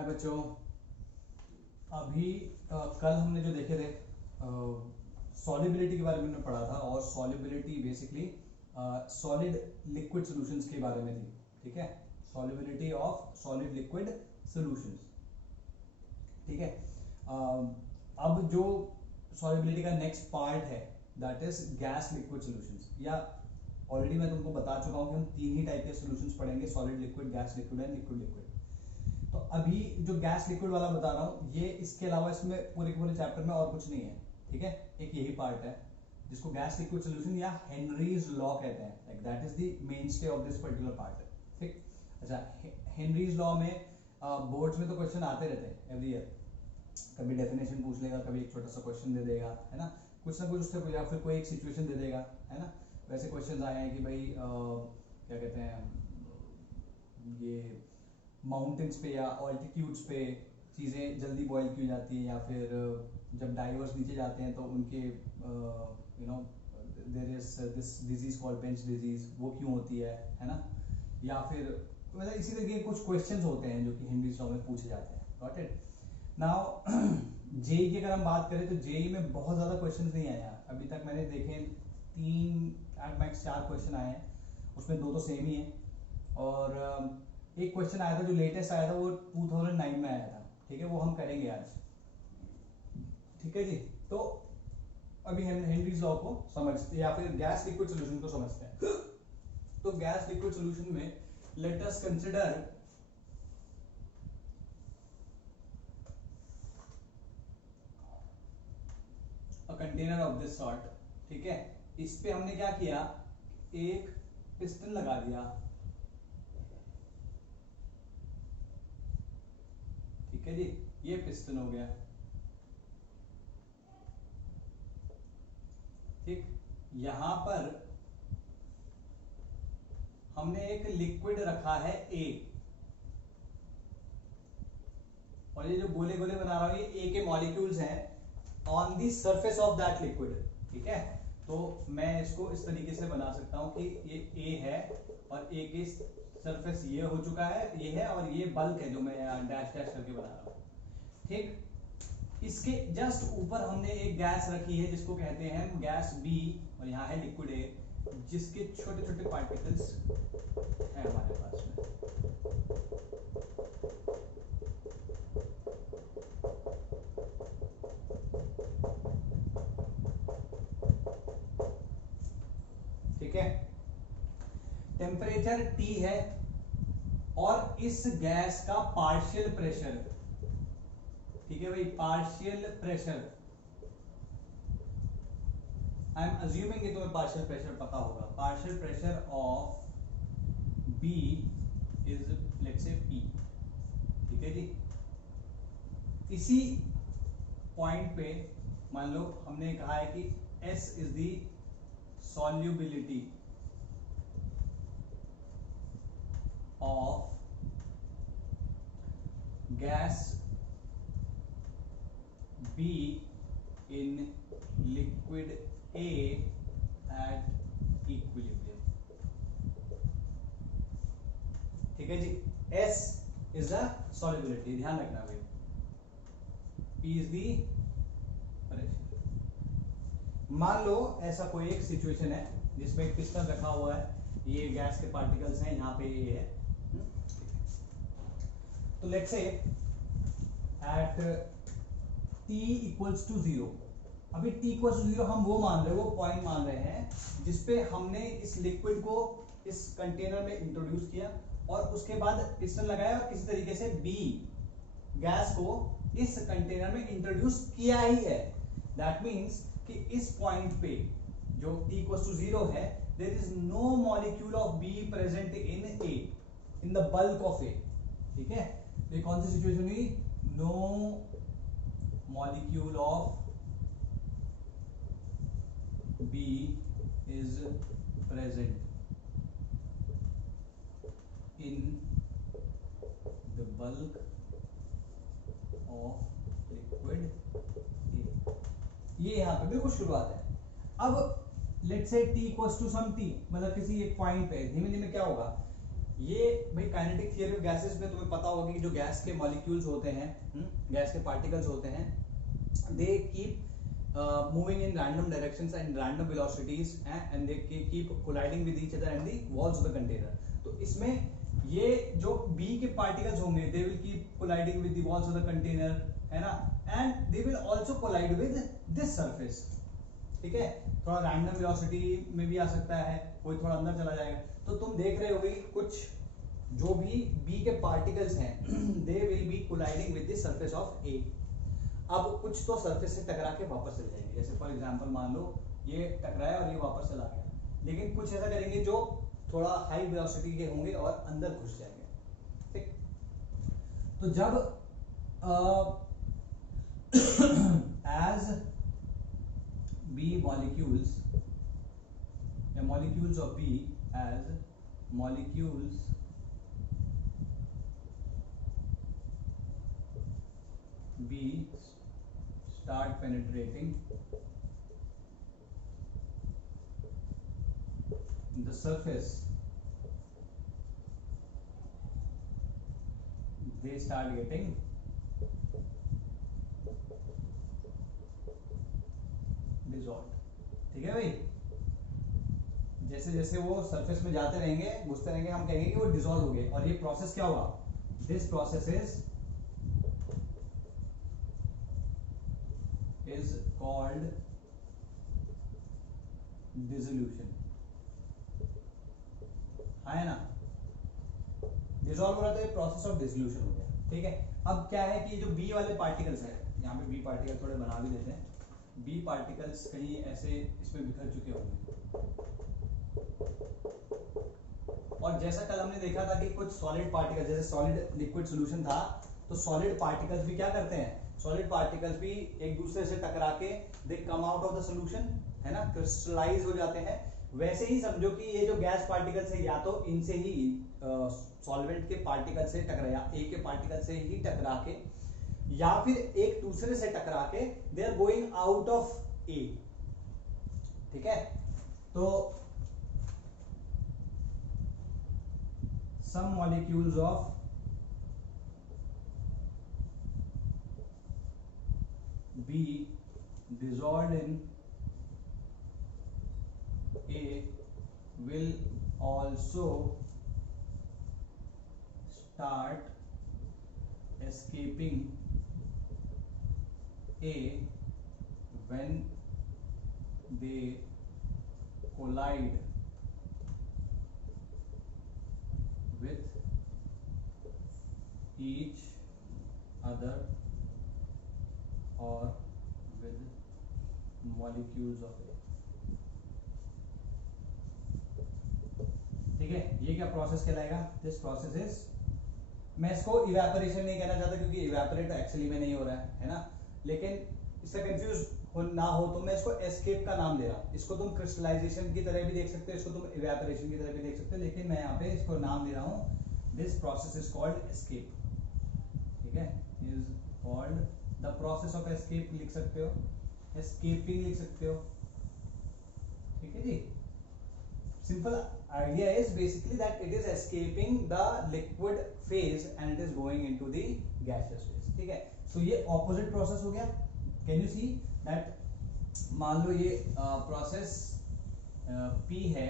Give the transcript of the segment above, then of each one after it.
हाय बच्चों। अभी कल हमने जो देखे थे सॉल्युबिलिटी के बारे में पढ़ा था और solubility basically solid liquid solutions के बारे में थी। ठीक है, solubility of solid liquid solutions. ठीक है, अब जो सॉल्युबिलिटी का नेक्स्ट पार्ट है that is gas liquid solutions. या ऑलरेडी मैं तुमको बता चुका हूं कि हम तीन ही टाइप के सॉल्यूशंस पढ़ेंगे, solid liquid, gas liquid and liquid liquid. तो अभी जो गैस लिक्विड वाला बता रहा हूं ये इसके अलावा इसमें पूरे के पूरे चैप्टर में और कुछ नहीं है। ठीक है, एक यही पार्ट है जिसको गैस लिक्विड सॉल्यूशन या हेनरीज लॉ कहते हैं। Like that is the मेनस्टे of this particular part. ठीक, अच्छा, हेनरीज लॉ में बोर्ड्स में तो क्वेश्चन आते रहते हैं एवरी ईयर। कभी डेफिनेशन पूछ लेगा, कभी एक छोटा सा क्वेश्चन दे देगा, है ना, कुछ ना कुछ उससे, या फिर कोई एक सिचुएशन दे देगा, है ना। वैसे क्वेश्चन आए हैं कि भाई क्या कहते हैं, ये माउंटेन्स पे या ऑल्टीट्यूड्स पे चीज़ें जल्दी बॉयल क्यों जाती हैं, या फिर जब डाइवर्स नीचे जाते हैं तो उनके you know there is this disease called bench disease, वो क्यों होती है ना। या फिर मतलब इसी तरह के कुछ क्वेश्चंस होते हैं जो कि हिंदी लॉ में पूछे जाते हैं। Got it. नाउ जेई की अगर हम बात करें तो जेई में बहुत ज़्यादा क्वेश्चंस नहीं आए हैं अभी तक। मैंने देखे 3 4 क्वेश्चन आए हैं, उसमें 2 तो सेम ही है और एक क्वेश्चन आया था जो लेटेस्ट आया था वो 2009 में आया था। ठीक है, वो हम करेंगे आज। ठीक है जी, तो अभी हम हेनरीज लॉ को समझते हैं या फिर गैस लिक्विड सॉल्यूशन को समझते हैं। तो गैस लिक्विड सॉल्यूशन में let us consider a container of this sort. ठीक है, इस पे हमने क्या किया, एक पिस्टन लगा दिया। ठीक है जी, ये पिस्टन हो गया। ठीक, यहां पर हमने एक लिक्विड रखा है ए, और ये जो गोले गोले बना रहा हूं ये ए के मॉलिक्यूल्स हैं on the surface of that liquid. ठीक है, तो मैं इसको इस तरीके से बना सकता हूं कि ये ए है और ए के सरफेस ये हो चुका है, ये है, और ये बल्क है जो मैं डैश डैश करके बना रहा हूं। ठीक, इसके जस्ट ऊपर हमने एक गैस रखी है जिसको कहते हैं हम गैस बी, और यहाँ है लिक्विड ए जिसके छोटे छोटे पार्टिकल्स हैं हमारे पास में। ठीक है, टेम्परेचर T है और इस गैस का पार्शियल प्रेशर, ठीक है भाई, partial pressure, I am assuming कि तुम्हें पार्शियल प्रेशर पता होगा। Partial pressure of B is let's say P। ठीक है जी, इसी पॉइंट पे मान लो हमने कहा है कि S is the solubility of gas B in liquid A at equilibrium। ठीक है जी, S is the solubility, ध्यान रखना भाई, P is the pressure। मान लो ऐसा कोई एक सिचुएशन है जिसमें एक पिस्टन रखा हुआ है, ये गैस के पार्टिकल्स हैं, यहाँ पे ये है। तो let's say eight T equals to 0, अभी T इक्वल्स टू 0 हम वो मान रहे हैं, वो पॉइंट मान रहे हैं जिसपे हमने इस लिक्विड को इस कंटेनर में इंट्रोड्यूस किया और उसके बाद पिस्टन लगाया और किसी तरीके से B गैस को इस कंटेनर में इंट्रोड्यूस किया ही है। दैट मीन्स कि इस पॉइंट पे जो T इक्वल्स टू 0 है, there is no molecule of B present in A, in the bulk of A। ठीक है, ये कौन सी सिचुएशन हुई, no molecule of B is present in the bulk of liquid A। ये यहां पे बिल्कुल शुरुआत है। अब let's say T equals to some T, मतलब किसी एक पॉइंट पे धीमे धीमे क्या होगा, ये भाई काइनेटिक थियरी ऑफ गैसेस में तुम्हें पता होगा कि जो गैस के मॉलिक्यूल्स होते हैं, गैस के पार्टिकल्स होते हैं, they keep moving in random directions and random velocities and they keep colliding with each other and the walls of the container. तो इसमें ये जो B के particles होंगे they will keep colliding with the walls of the container, है ना, and they will also collide with this surface. ठीक है, थोड़ा random velocity में भी आ सकता है, कोई थोड़ा अंदर चला जाएगा. तो तुम देख रहे होगे कुछ जो भी B के particles हैं they will be colliding with the surface of A. अब कुछ तो सरफेस से टकरा के वापस चले जाएंगे, जैसे फॉर एग्जांपल मान लो ये टकराया और ये वापस चला गया, लेकिन कुछ ऐसा करेंगे जो थोड़ा हाई वेलोसिटी के होंगे और अंदर घुस जाएंगे. ठीक, तो जब एज बी मॉलिक्यूल्स या molecules of B as molecules B start penetrating the surface, they start getting dissolved. ठीक है भाई, जैसे जैसे वो सरफेस में जाते रहेंगे, घुसते रहेंगे, हम कहेंगे कि वो डिसॉल्व हो गए. और ये प्रोसेस क्या होगा? This process is called dissolution. है ना, डिसॉल्व हो रहा तो ये प्रोसेस ऑफ डिसोल्यूशन हो गया. ठीक है, अब क्या है कि जो बी वाले पार्टिकल्स हैं, यहाँ पे बी पार्टिकल थोड़े बना भी देते हैं. बी पार्टिकल्स कहीं ऐसे इसमें बिखर चुके होंगे, और जैसा कल हमने देखा था कि कुछ सॉलिड पार्टिकल, जैसे सॉलिड लिक्विड सॉल्यूशन था, तो सॉलिड पार्टिकल्स भी क्या करते हैं, सॉलिड पार्टिकल्स भी एक दूसरे से टकरा के they come out of the solution, है ना, क्रिस्टलाइज हो जाते हैं. वैसे ही समझो कि ये जो गैस पार्टिकल्स है, या तो इनसे ही सॉल्वेंट के पार्टिकल से टकराया, ए के पार्टिकल से ही टकरा के, या फिर एक दूसरे से टकरा के they are going out of a. ठीक है, तो some molecules of B dissolved in A will also start escaping A when they collide with each other or with molecules of it. ठीक है, ये क्या प्रोसेस कहलाएगा? दिस प्रोसेस इज, मैं इसको इवेपोरेशन नहीं कहना चाहता क्योंकि इवेपोरेट एक्चुअली में नहीं हो रहा है ना, लेकिन इससे कंफ्यूज ना हो तो मैं इसको एस्केप का नाम दे रहा हूं. इसको तुम क्रिस्टलाइजेशन की तरह भी देख सकते हो, इसको तुम इवेपोरेशन की तरह भी देख सकते हो, लेकिन मैं यहाँ पे इसको नाम दे रहा हूँ, this process is called escape. ठीक है, is called the process of escape लिख सकते हो, एस्केपिंग लिख सकते हो. ठीक है जी, simple idea is basically that it is escaping the liquid phase and it is going into the gaseous phase. ठीक है, so ये opposite process हो गया. Can you see that, मान लो ये प्रोसेस P है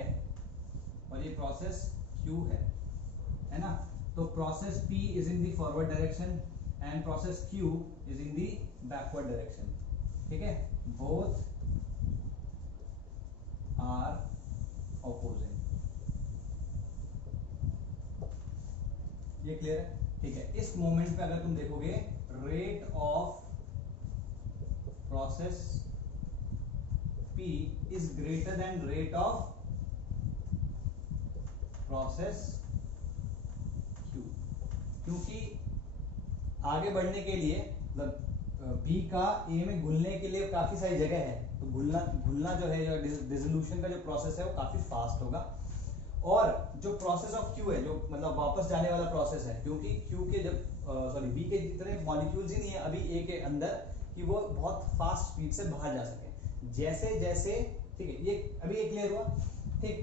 और ये प्रोसेस Q है ना, तो process P is in the forward direction and process Q is in the backward direction. ठीक है, both are opposing. ये क्लियर है? ठीक है, इस मोमेंट पे अगर तुम देखोगे rate of process P is greater than rate of process Q, क्योंकि आगे बढ़ने के लिए मतलब B का A में घुलने के लिए काफी सारी जगह है, तो घुलना जो है, डिसोल्यूशन का जो प्रोसेस है वो काफी फास्ट होगा. और जो प्रोसेस ऑफ Q है, जो मतलब वापस जाने वाला प्रोसेस है, क्योंकि Q के जब B के जितने मॉलिक्यूल्स ही नहीं है अभी A के अंदर कि वो बहुत फास्ट स्पीड से बाहर जा सके. जैसे जैसे, ठीक है, ये अभी ये क्लियर हुआ. ठीक,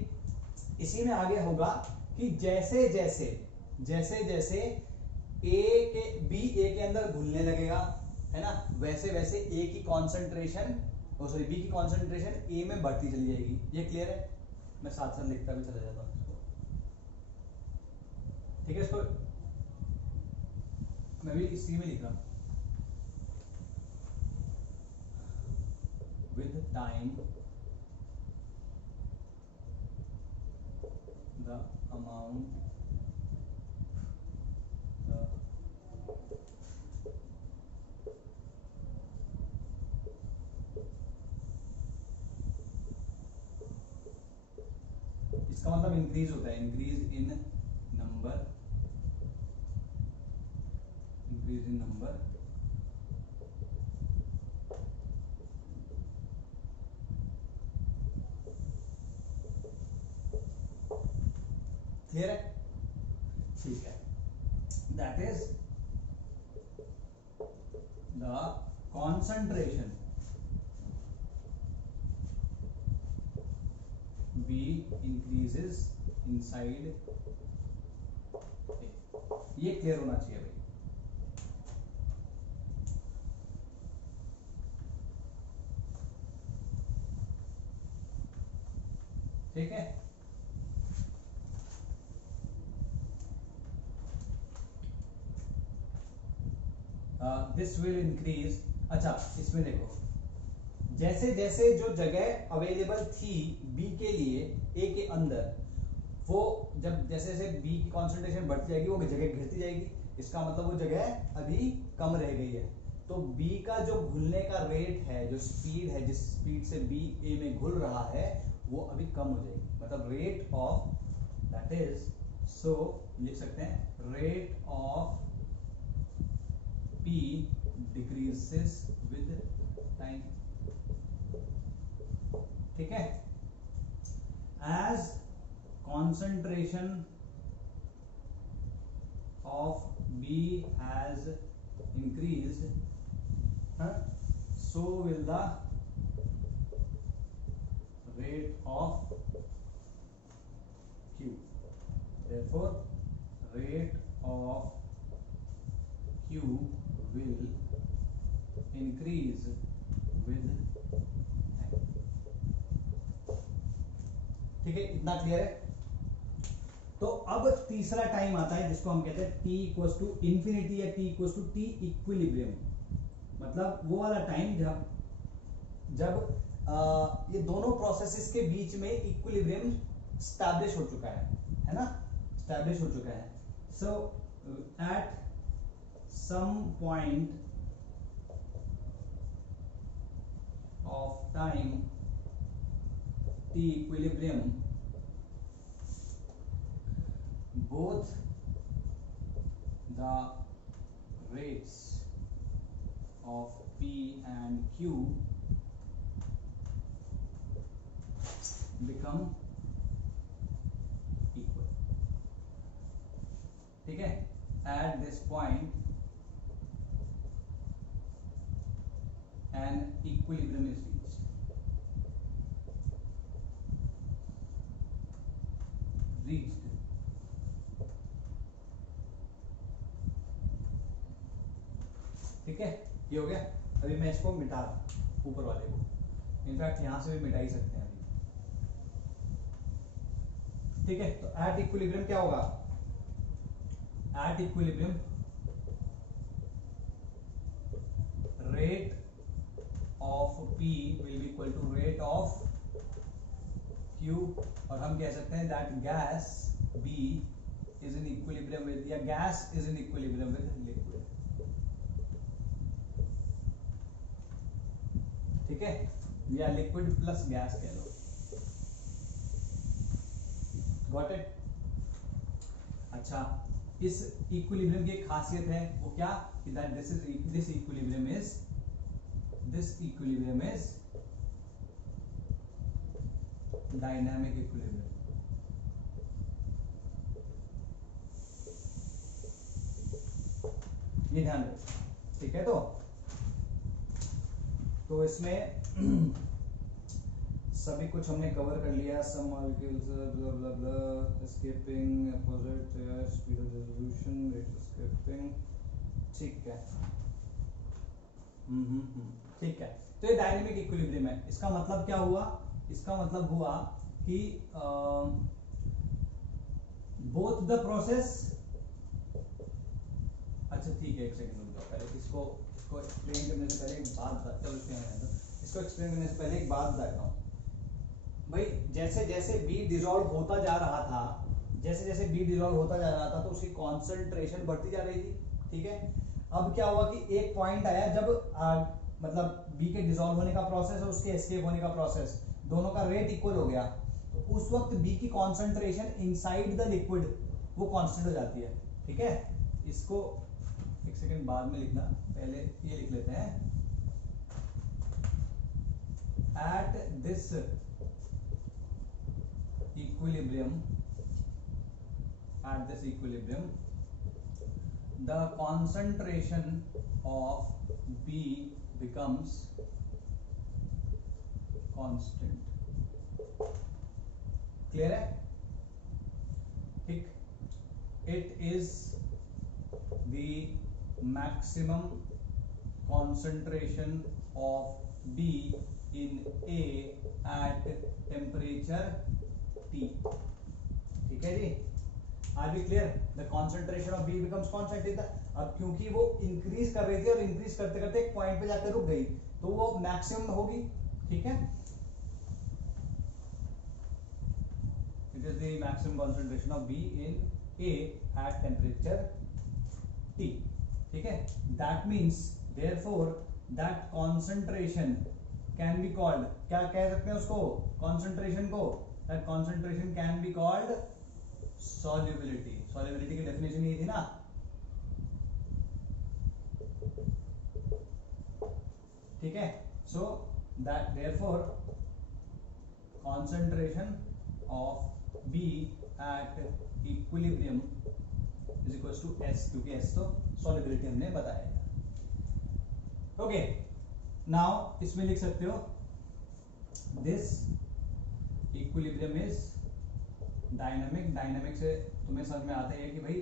इसी में आगे होगा कि जैसे जैसे जैसे जैसे बी ए के अंदर घुलने लगेगा, है ना, वैसे वैसे ए की कॉन्सेंट्रेशन, सॉरी बी की कॉन्सेंट्रेशन ए में बढ़ती चली जाएगी। ये क्लियर है? मैं साथ साथ लिखता भी चला जाता हूँ इसको, ठीक है। इसको मैं भी इसी में लिख रहा हूँ। विद टाइम द अमाउंट इसका मतलब इंक्रीज होता है, increase in number, increase in number clear है? ठीक है, that is the concentration B increases inside A. ये क्लियर होना चाहिए भाई। ठीक है, दिस विल इंक्रीज। अच्छा, इसमें देखो, जैसे जैसे जो जगह अवेलेबल थी बी के लिए ए के अंदर, वो जब जैसे जैसे बी की कॉन्सेंट्रेशन बढ़ती जाएगी वो जगह घिरती जाएगी। इसका मतलब वो जगह अभी कम रह गई है। तो बी का जो घुलने का रेट है, जो स्पीड है, जिस स्पीड से बी ए में घुल रहा है, वो अभी कम हो जाएगी। मतलब रेट ऑफ, दैट इज, सो लिख सकते हैं rate of P decreases with time. ठीक है, as concentration of B has increased, so will the rate of Q. Therefore, rate of Q will increase with time. ठीक है, इतना क्लियर है? तो अब तीसरा टाइम आता है जिसको हम कहते हैं t इक्वल टू इंफिनिटी या t equal to T equilibrium. मतलब वो वाला टाइम जब ये दोनों प्रोसेसेस के बीच में इक्विलिब्रियम स्टैब्लिश हो चुका है ना, स्टैब्लिश हो चुका है। So at some point of time t equilibrium, both the rates of P and Q become equal. ठीक है, at this point an equilibrium is reached. ठीक है, ये हो गया। अभी मैं इसको मिटा रहा हूं, ऊपर वाले को, इनफैक्ट यहां से भी मिटा ही सकते हैं अभी। ठीक है, तो एट इक्विलिब्रियम क्या होगा? At equilibrium rate of P will be equal to rate of Q, और हम कह सकते हैं that gas B is in equilibrium with, या gas is in equilibrium with liquid. ठीक है, या लिक्विड प्लस गैस कह लो। Got it? अच्छा, इस इक्विलिब्रियम की एक खासियत है, वो क्या, कि that this equilibrium is dynamic equilibrium. ये ध्यान रखो। ठीक है, तो इसमें सभी कुछ हमने कवर कर लिया। Some molecules blah blah blah, escaping opposite speed of resolution, rate of escaping, ठीक है। ठीक है। तो ये डायनेमिक इक्विलिब्रियम है। इसका मतलब क्या हुआ? इसका मतलब हुआ कि बोथ द प्रोसेस, अच्छा ठीक है, एक सेकंड रुक जाओ, पहले इसको एक्सप्लेन करने से पहले एक बात, चलो इसको एक्सप्लेन करने से पहले एक बात बताता हूँ भाई। जैसे जैसे बी डिसॉल्व होता जा रहा था, जैसे जैसे बी डिसॉल्व होता जा रहा था तो उसकी कॉन्सेंट्रेशन बढ़ती जा रही थी, ठीक है। अब क्या हुआ कि एक पॉइंट आया जब मतलब बी के डिसॉल्व होने का प्रोसेस और उसके एस्केप होने का प्रोसेस, दोनों का रेट इक्वल हो गया, तो उस वक्त बी की कॉन्सेंट्रेशन इनसाइड द लिक्विड वो कांस्टेंट हो जाती है, ठीक है। इसको एक सेकंड बाद में लिखना, पहले ये लिख लेते हैं। At this equilibrium, the concentration of B becomes constant, clear है? ठीक, it is the maximum concentration of B in A at temperature T, ठीक है जी। Are we clear? The concentration of B becomes constant in the, अब क्योंकि वो increase कर रही थी और इंक्रीज करते करते एक पॉइंट पे जाकर रुक गई तो वो मैक्सिमम होगी, ठीक है। It is the maximum concentration of be in A at temperature T, ठीक है। That means therefore that concentration can be called, क्या कह सकते हैं उसको, कॉन्सेंट्रेशन को, that concentration can be called solubility. Solubility की डेफिनेशन ये थी ना, ठीक है। so that therefore concentration of B at equilibrium is equals to S, क्योंकि S तो solubility हमने बताया था। ओके, नाउ इसमें लिख सकते हो this equilibrium is dynamic. Dynamic से तुम्हें समझ में आता है कि भाई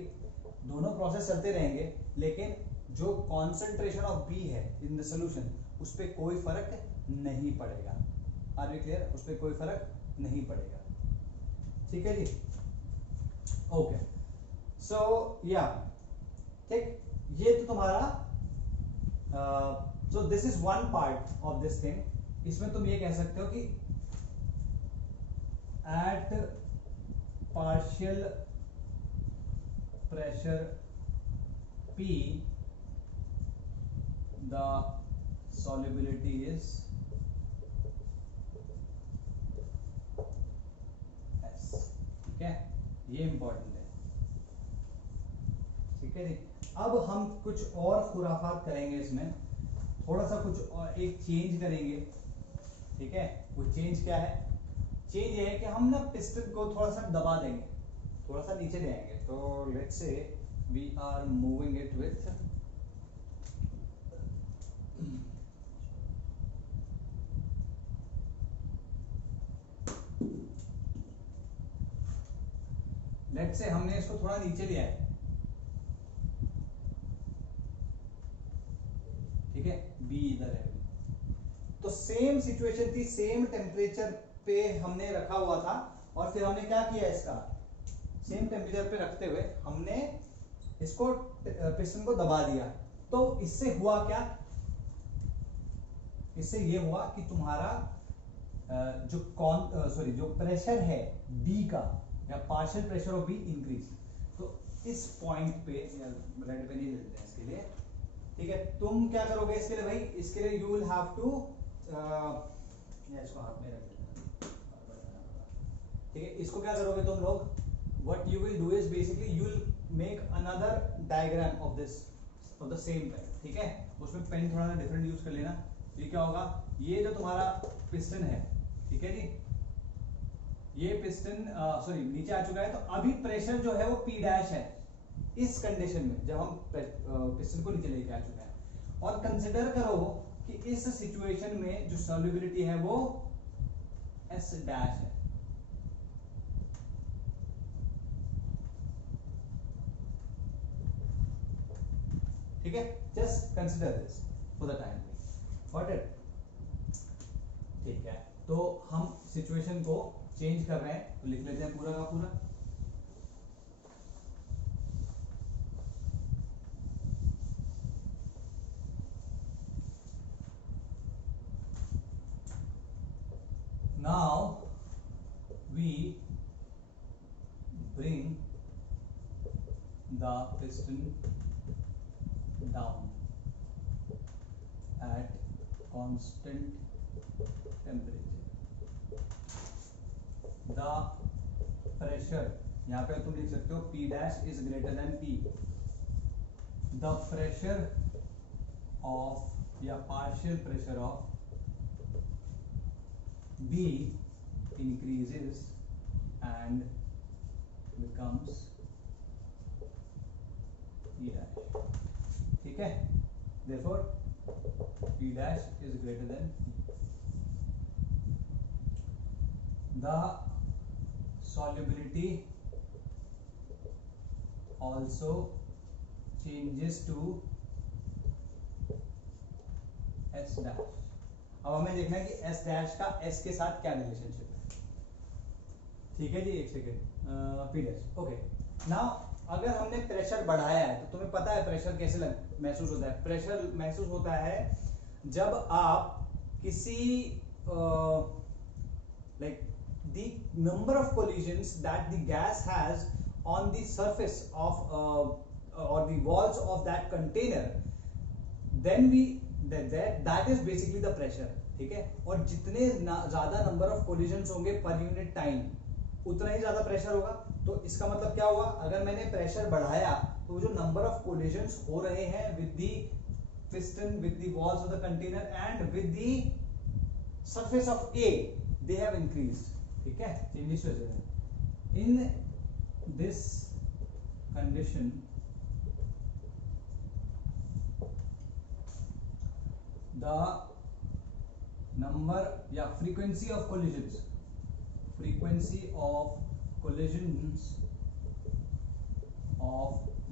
दोनों प्रोसेस चलते रहेंगे, लेकिन जो कॉन्सेंट्रेशन ऑफ बी है इन द सॉल्यूशन उस पर कोई फर्क नहीं पड़ेगा। Are we clear? उस पर कोई फर्क नहीं पड़ेगा, ठीक है जी। ओके, सो या ठीक, ये तो तुम्हारा सो this is one part of this thing. इसमें तुम ये कह सकते हो कि at partial pressure P the solubility is S, ठीक है, ये इंपॉर्टेंट है, ठीक है जी। अब हम कुछ और खुराफात करेंगे इसमें, थोड़ा सा कुछ और एक चेंज करेंगे, ठीक है। वो चेंज क्या है? चेंज ये है कि हम ना पिस्टन को थोड़ा सा दबा देंगे, थोड़ा सा नीचे ले आएंगे। तो let's say we are moving it with let's say हमने इसको थोड़ा नीचे लिया है, ठीक है, बी इधर है। तो सेम सिचुएशन थी, सेम टेम्परेचर पे हमने रखा हुआ था और फिर हमने क्या किया, इसका सेम टेम्परेचर पे रखते हुए हमने इसको पिस्टन को दबा दिया। तो इससे हुआ क्या? इससे ये हुआ कि तुम्हारा जो प्रेशर है बी का या partial pressure of be increase. तो इस पॉइंट पे रेड पे नहीं लेते हैं इसके लिए, ठीक है। तुम क्या करोगे इसके लिए भाई? इसके लिए यू विल हैव टू, इसको हाथ में रख देना, ठीक है। इसको क्या करोगे तुम लोग? What you will do is basically you will make another diagram of this of the same pen, ठीक है। उसमें पेन थोड़ा सा डिफरेंट यूज कर लेना। ये क्या होगा? ये जो तुम्हारा पिस्टन है, ठीक है जी, ये पिस्टन सॉरी नीचे आ चुका है। तो अभी प्रेशर जो है वो P डैश है इस कंडीशन में, जब हम पिस्टन को नीचे लेके आ चुके हैं। और कंसिडर करो कि इस सिचुएशन में जो सॉल्युबिलिटी है वो एस डैश है, ठीक है। Just consider this for the time, got it, ठीक है। तो हम सिचुएशन को चेंज कर रहे हैं, तो लिख लेते हैं पूरा का पूरा। Now we bring the piston down at constant temperature. The pressure, यहाँ पे तुम लिख सकते हो P dash is greater than P. The pressure of या partial pressure of B increases and becomes P dash, ठीक है। Therefore P dash is greater than P. The solubility also changes to S dash. अब हमें देखना है कि S dash का S के साथ क्या रिलेशनशिप है, ठीक है जी। एक second, P dash, okay. Now अगर हमने प्रेशर बढ़ाया है, तो तुम्हें पता है प्रेशर कैसे महसूस होता है। प्रेशर महसूस होता है जब आप किसी like the number of collisions that the gas has on the surface of or the walls of that container, then we that is basically the pressure, ठीक है। और जितने ज्यादा नंबर ऑफ कोलिजन्स होंगे पर यूनिट टाइम, उतना ही ज्यादा pressure होगा। तो इसका मतलब क्या हुआ, अगर मैंने प्रेशर बढ़ाया तो जो नंबर ऑफ कोलिजन्स हो रहे हैं with the piston, with the walls of the container and with the surface of A, they have increased, ठीक है, चेंजेस हो जाएंगे। In this condition the number या frequency of collisions of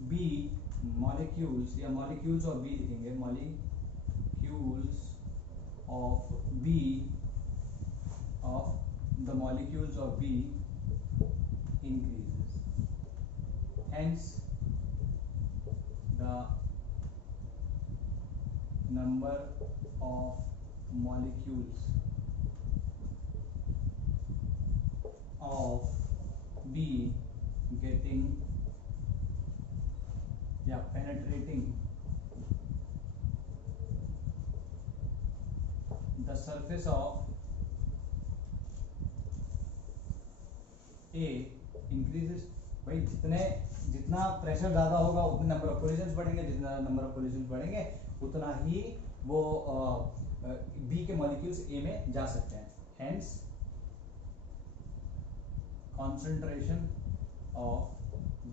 B molecules या molecules of B लिखेंगे, molecules of B of the molecules of B increases, hence the number of molecules of B getting या penetrating the surface of A increases। भाई जितना pressure ज्यादा होगा उतने number of collisions बढ़ेंगे, जितना नंबर ऑफ कोलिजन्स बढ़ेंगे उतना ही वो B के मॉलिक्यूल्स A में जा सकते हैं, hence concentration of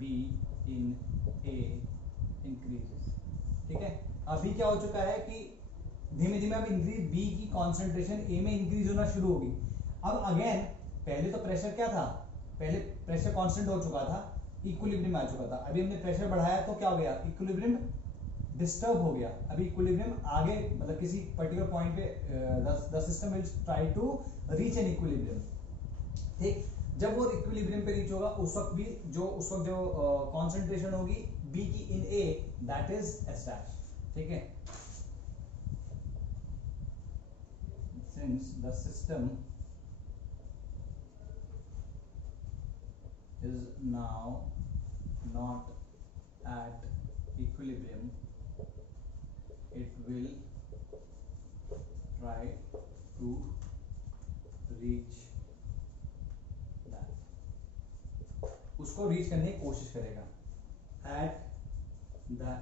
B in A increases, ठीक है। अभी क्या हो चुका है कि धीमे धीमे अब इंक्रीज B की कॉन्सेंट्रेशन A में इंक्रीज होना शुरू होगी। अब अगेन पहले तो प्रेशर क्या था, पहले प्रेशर कांस्टेंट हो चुका था, इक्विलिब्रियम आ चुका था। अभी हमने प्रेशर बढ़ाया तो क्या हो गया, इक्विलिब्रियम डिस्टर्ब हो गया। अभी इक्विलिब्रियम आगे मतलब किसी पर्टिकुलर पॉइंट पे the system will try to reach an equilibrium, ठीक। जब वो इक्विलिब्रियम पे रीच होगा उस वक्त जो कंसंट्रेशन होगी B की इन A, that is S dash, ठीक है। Since the system is now not at equilibrium, it will try to reach that, उसको रीच करने की कोशिश करेगा at that।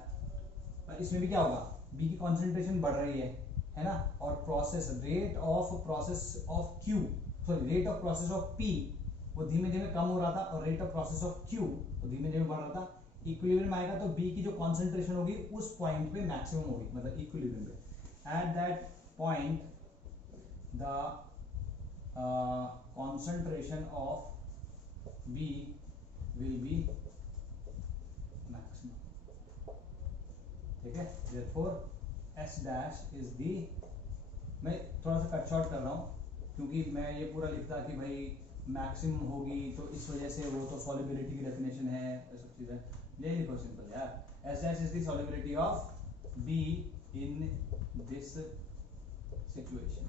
इसमें भी क्या होगा, B की कॉन्सेंट्रेशन बढ़ रही है ना, और process rate of process of Q, sorry rate of process of P वो धीमे धीमे कम हो रहा था, और rate of process of Q वो धीमे धीमे बढ़ रहा था। इक्विलिब्रियम आएगा तो B की जो कॉन्सेंट्रेशन होगी उस पॉइंट पे मैक्सिमम होगी, मतलब इक्विलिब्रियम पे। At that point the concentration of B will be maximum. ठीक है, therefore S dash is the, मैं थोड़ा सा कट शॉर्ट कर रहा हूँ क्योंकि मैं ये पूरा लिखता कि भाई मैक्सिमम होगी तो इस वजह से वो तो सॉलिबिलिटी की डेफिनेशन है, ये सब चीजें ले लिखो सिंपल यार. S dash is the solubility of B in this situation.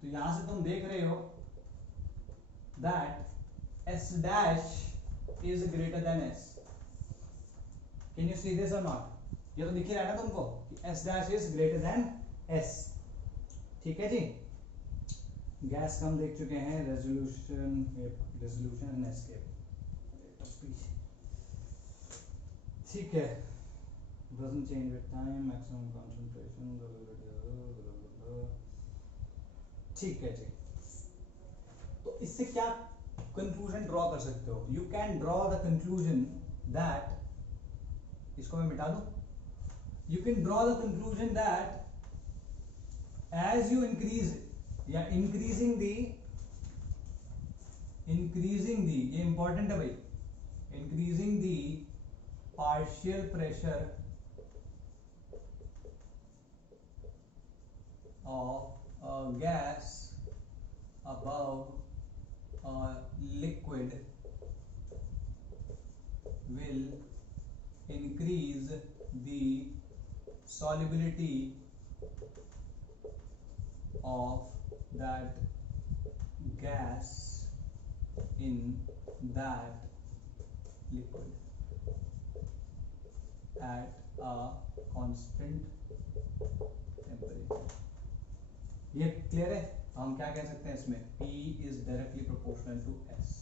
तो यहां से तुम देख रहे हो that S dash is greater than S. Can you see this or not? ये तो दिख ही रहा है ना तुमको कि S dash is greater than S. ठीक है जी. गैस का हम देख चुके हैं, रेजोल्यूशन एंड एस्केप. ठीक है. doesn't change with time, maximum concentration. ठीक है जी. तो इससे क्या कंक्लूजन ड्रॉ कर सकते हो? You can draw the conclusion that, इसको मैं मिटा दूं. You can draw the conclusion that as you increase या इंक्रीजिंग दी, ये इंपॉर्टेंट है भाई, increasing the partial pressure of a gas above a liquid will increase the solubility of that gas in that liquid at a constant temperature. ये clear है? हम क्या कह सकते हैं इसमें? P is directly proportional to S.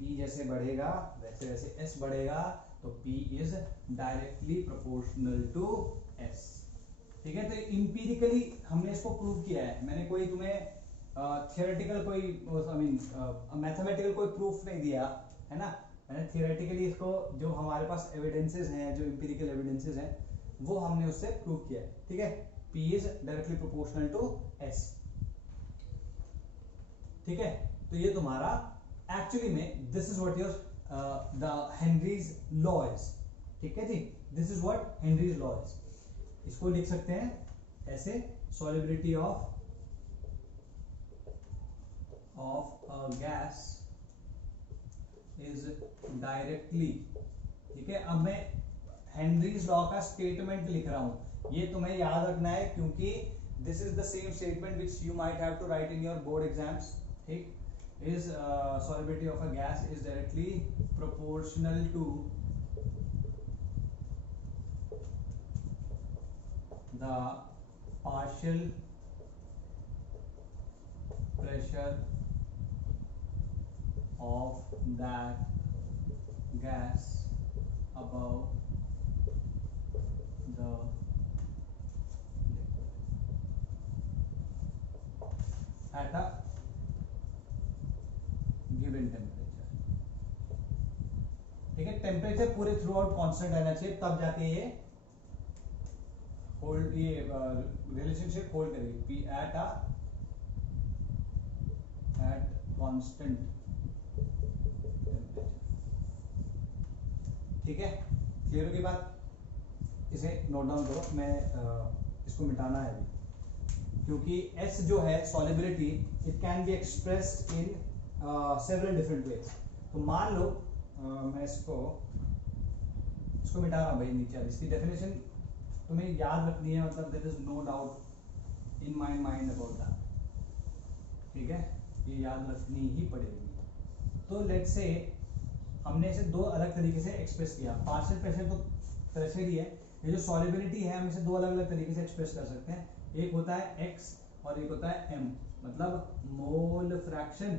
P जैसे बढ़ेगा वैसे वैसे S बढ़ेगा, तो P is directly proportional to S. ठीक है. तो इंपीरिकली हमने इसको प्रूव किया है. मैंने कोई तुम्हें थियोरेटिकल कोई मैथमेटिकल कोई प्रूफ नहीं दिया है ना. मैंने थियोरेटिकली इसको जो हमारे पास एविडेंसेस हैं, जो इंपीरिकल एविडेंसेस हैं, वो हमने उससे प्रूव किया है. ठीक है. P is directly proportional to S. ठीक है. तो ये तुम्हारा एक्चुअली में this is what your the Henry's law is. ठीक है जी. This is what Henry's law is. इसको लिख सकते हैं ऐसे, solubility of a gas is directly. ठीक है. अब मैं हेनरीज लॉ का स्टेटमेंट लिख रहा हूं. ये तुम्हें याद रखना है क्योंकि this is the same statement which you might have to write in your board exams. ठीक. Is solubility of a gas is directly proportional to the partial pressure of that gas above the at a given temperature. ठीक है. Temperature पूरे through out constant रहना चाहिए, तब जाके ये hold, ये रिलेशनशिप होल्ड करेगी. P at constant temperature. ठीक है. क्लियर होगी बात? इसे नोट डाउन करो. मैं इसको मिटाना है अभी क्योंकि S जो है solubility, it can be expressed in several different ways. तो मान लो मैं इसको मिटा रहा हूँ भाई नीचे. इसकी डेफिनेशन तुम्हें याद रखनी है, मतलब there is no doubt in my mind about that. ठीक है. ये याद रखनी ही पड़ेगी. तो लेट्स से हमने इसे दो अलग तरीके से एक्सप्रेस किया. पार्शियल प्रेशर तो प्रेशर ही है. ये जो सॉल्युबिलिटी है हम इसे दो अलग अलग तरीके से एक्सप्रेस कर सकते हैं. एक होता है x और एक होता है m, मतलब मोल फ्रैक्शन,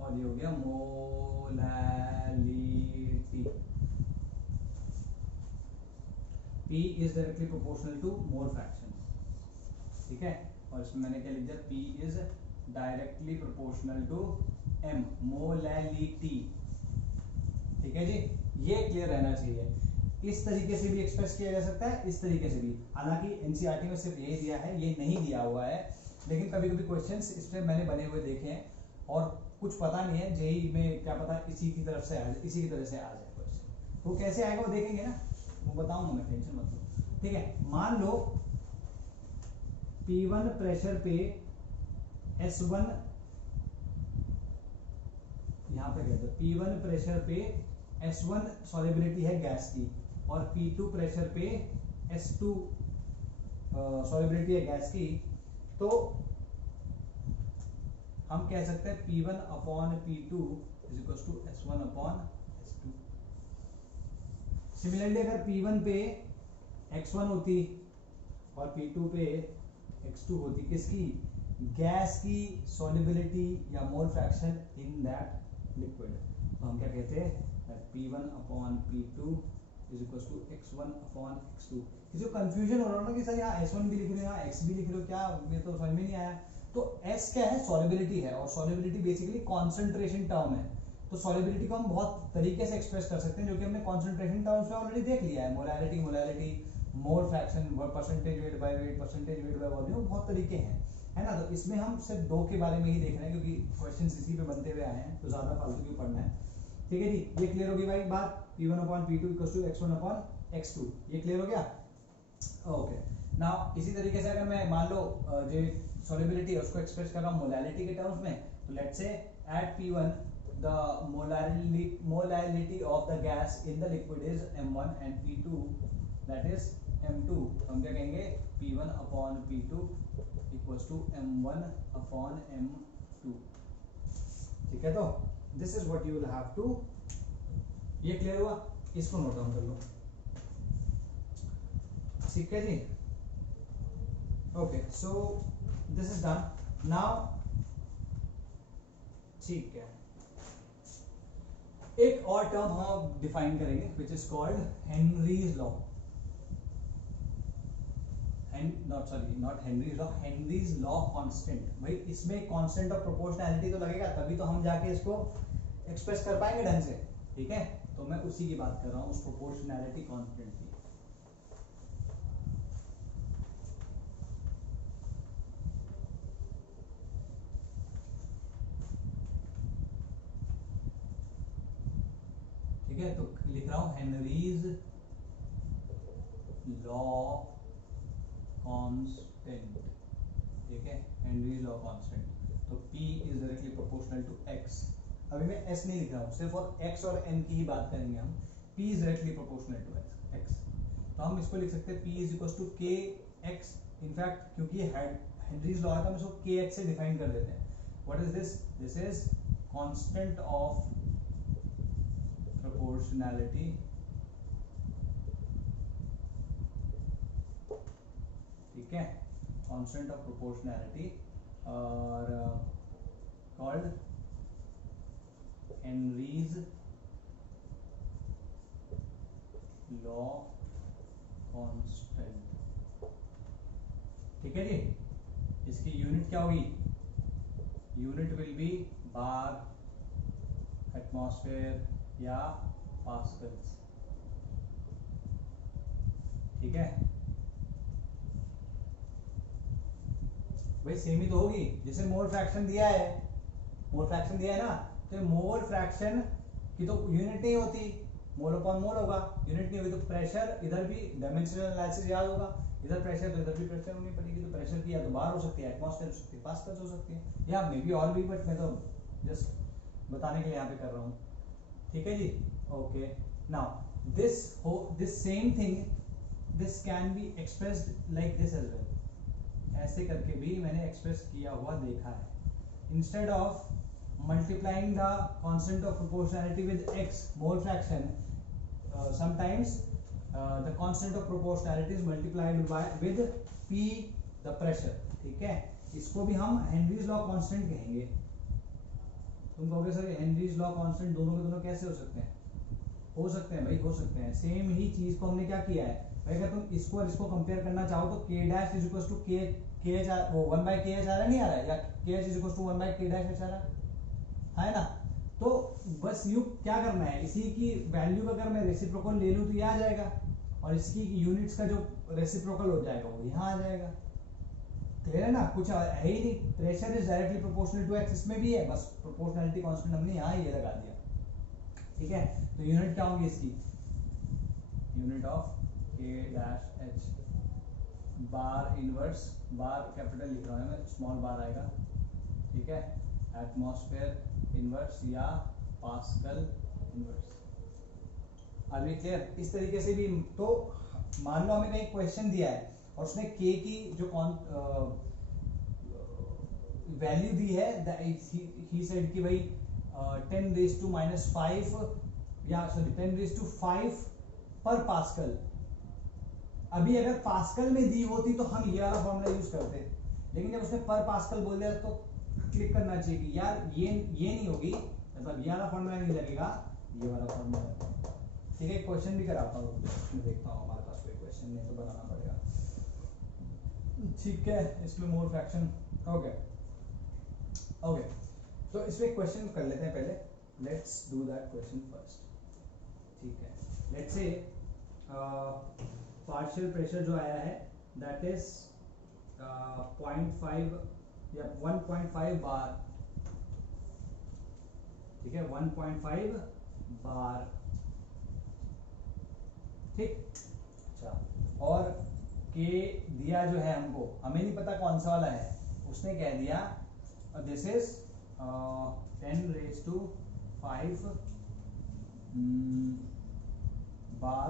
और ये हो गया molality. P is directly proportional to mole fraction. ठीक है. और इसमें मैंने क्या लिख दिया? P is directly proportional to m, molality. ठीक है जी. ये क्लियर रहना चाहिए. इस तरीके से भी एक्सप्रेस किया जा सकता है, इस तरीके से भी। हालांकि एनसीईआरटी में सिर्फ यही दिया है, ये नहीं दिया हुआ है, लेकिन कभी कभी क्वेश्चंस इस पे मैंने बने हुए देखे हैं और कुछ पता नहीं है जेई में, क्या पता इसी की तरफ से आ जाए, इसी की तरह से आ जाए क्वेश्चन। तो कैसे आएगा वो देखेंगे ना, वो बताऊंगा मैं, टेंशन मत लो। ठीक है, मान लो P1 प्रेशर पे S1, यहाँ पे कहते हैं P1 प्रेशर पे S1 सॉलिबिलिटी है गैस की, और P2 प्रेशर पे S2 सॉलिबिलिटी है गैस की, तो हम कह सकते हैं P1 upon P2 is equal to S1 upon S2। Similarly अगर P1 पे X1 होती और P2 पे X2 होती, किसकी, गैस की सॉलिबिलिटी या mole fraction in that liquid, तो हम क्या कहते हैं, P1 upon P2 is equal to X1 upon X2। किसी को कंफ्यूजन हो रहा है ना कि सर यहाँ S1 भी लिख रहे हो, यहाँ X भी लिख रहे हो, क्या, मेरे तो समझ में नहीं आया। तो S क्या है, सॉलिबिलिटी है, और सॉलिबिलिटी बेसिकली कॉन्सेंट्रेशन टर्म है। तो सॉलिबिलिटी को हम बहुत तरीके से एक्सप्रेस कर सकते हैं, जो कि हमने कॉन्सेंट्रेशन टर्म्स में ऑलरेडी देख लिया है, molality, molality, mole fraction, percentage weight by weight, percentage weight by volume, बहुत तरीके हैं, है ना। तो इसमें हम सिर्फ दो के बारे में ही देख रहे हैं, क्योंकि क्वेश्चंस इसी पे बनते हुए आए हैं, तो ज्यादा फालतू क्यों पढ़ना है। ठीक है जी, ये क्लियर होगी भाई बात, P1 upon P2 equal to X1 upon X2, ये क्लियर हो गया। ओके, नाउ इसी तरीके से अगर मैं मान लो जो सॉलिबिलिटी है उसको एक्सप्रेस कर रहा हूँ मोलैलिटी के टर्म्स में, तो let's say at P1 the molality of the gas in the liquid is M1 and P2 that is M2, हम क्या कहेंगे, P1 upon P2 equals to M1 upon M2। ठीक है, तो this is what you will have to, ये clear हुआ, इसको note down कर लो। ठीक है जी, okay, so this is done now. ठीक है, एक और टर्म हम डिफाइन करेंगे which is called Henry's law, not Henry's law, Henry's law constant. भाई इसमें कांस्टेंट ऑफ प्रोपोर्शनैलिटी तो लगेगा, तभी तो हम जाके इसको एक्सप्रेस कर पाएंगे ढंग से। ठीक है, तो मैं उसी की बात कर रहा हूं, उस प्रोपोर्शनैलिटी कांस्टेंट की। ठीक है, तो लिख रहा हूं हेनरीज लॉ कांस्टेंट। ठीक है, हेनरीज लॉ कांस्टेंट, तो P is directly proportional to X। अभी मैं S नहीं लिख रहा हूं, सिर्फ और X और N की ही बात करेंगे हम। P is directly proportional to X, तो हम इसको लिख सकते हैं P is equal to KX। In fact क्योंकि ये हेनरीज लॉ है तो हम इसको KX से डिफाइन कर देते हैं। What is this, this is constant of proportionality, ठीक है, कांस्टेंट ऑफ प्रोपोर्शनैलिटी और कॉल्ड हेनरीज लॉ कांस्टेंट। ठीक है जी, इसकी यूनिट क्या होगी, unit will be bar, atmosphere या पास्कल्स। ठीक है भाई, सेम ही तो होगी, जैसे मोल फ्रैक्शन दिया है, मोल फ्रैक्शन दिया है ना, तो मोल फ्रैक्शन की तो यूनिट नहीं होती, मोल अपॉन मोल होगा, यूनिट नहीं होगी तो प्रेशर, इधर भी डायमेंशनल एनालिसिस याद होगा, इधर प्रेशर तो इधर भी प्रेशर होनी पड़ेगी, तो प्रेशर की या तो बार हो सकती है, एटमॉस्फेयर हो सकती है, पास्कल्स हो सकती है, या मे बी और भी, बट मैं तो जस्ट बताने के लिए यहाँ पे कर रहा हूँ। ठीक है जी, okay, now this same thing, this can be expressed like this as well. ऐसे करके भी मैंने एक्सप्रेस किया हुआ देखा है। Instead of multiplying the constant of proportionality with x mole fraction, sometimes the constant of proportionality is multiplied by with p the pressure. ठीक है, इसको भी हम हेनरीज लॉ कांस्टेंट कहेंगे। तुम कहोगे सर हेनरीज लॉ कांस्टेंट दोनों के दोनों कैसे हो सकते हैं? हो सकते हैं भाई, हो सकते हैं। सेम ही चीज को हमने क्या किया है भाई, अगर तुम इसको और इसको कंपेयर करना चाहो तो k dash is equal to k वो 1/kh आ रहा नहीं आ रहा है, या kh is equal to 1/k dash आ रहा है ना। तो बस यू क्या करना है, इसी की वैल्यू का अगर मैं रेसिप्रोकल ले लूं तो ये आ जाएगा, और इसकी यूनिट्स का जो रेसिप्रोकल हो जाएगा वो यहाँ आ जाएगा। क्लियर है ना, कुछ है ही नहीं। Pressure is directly proportional to X, इसमें भी है, बस प्रोपोर्शनलिटी कांस्टेंट हमने यहाँ ये लगा दिया। ठीक है, तो यूनिट क्या होगी इसकी, unit of K dash H bar inverse, bar capital लिख रहा हूँ मैं, स्मॉल बार आएगा। ठीक है, एटमॉस्फेयर इनवर्स या pascal inverse. Are we clear? इस तरीके से भी, तो मान लो हमें कहीं क्वेश्चन दिया है और उसने के की जो वैल्यू दी है, ही सेड कि भाई 10⁻⁵ या सॉरी 10⁵ पर पास्कल। अभी अगर पास्कल में दी होती तो हम ये वाला फॉर्मूला यूज करते, लेकिन जब उसने पर पास्कल बोल दिया तो क्लिक करना चाहिए कि यार ये नहीं होगी, मतलब ये वाला फॉर्मूला नहीं लगेगा, ये वाला फॉर्मूला। ठीक है, क्वेश्चन भी कराता हूँ, मैं देखता हूँ हमारे पास कोई क्वेश्चन नहीं तो बनाना पड़ेगा। ठीक है, इसमें मोर फ्रैक्शन। ओके ओके, तो इसमें क्वेश्चन कर लेते हैं पहले, let's do that question first. ठीक है, लेट्स से पार्शियल प्रेशर जो आया है दैट इज 0.5 या 1.5 बार। ठीक है, 1.5 बार। ठीक, अच्छा, और के दिया जो है हमको, हमें नहीं पता कौन सा वाला है, उसने कह दिया दिस इज 10⁵ बार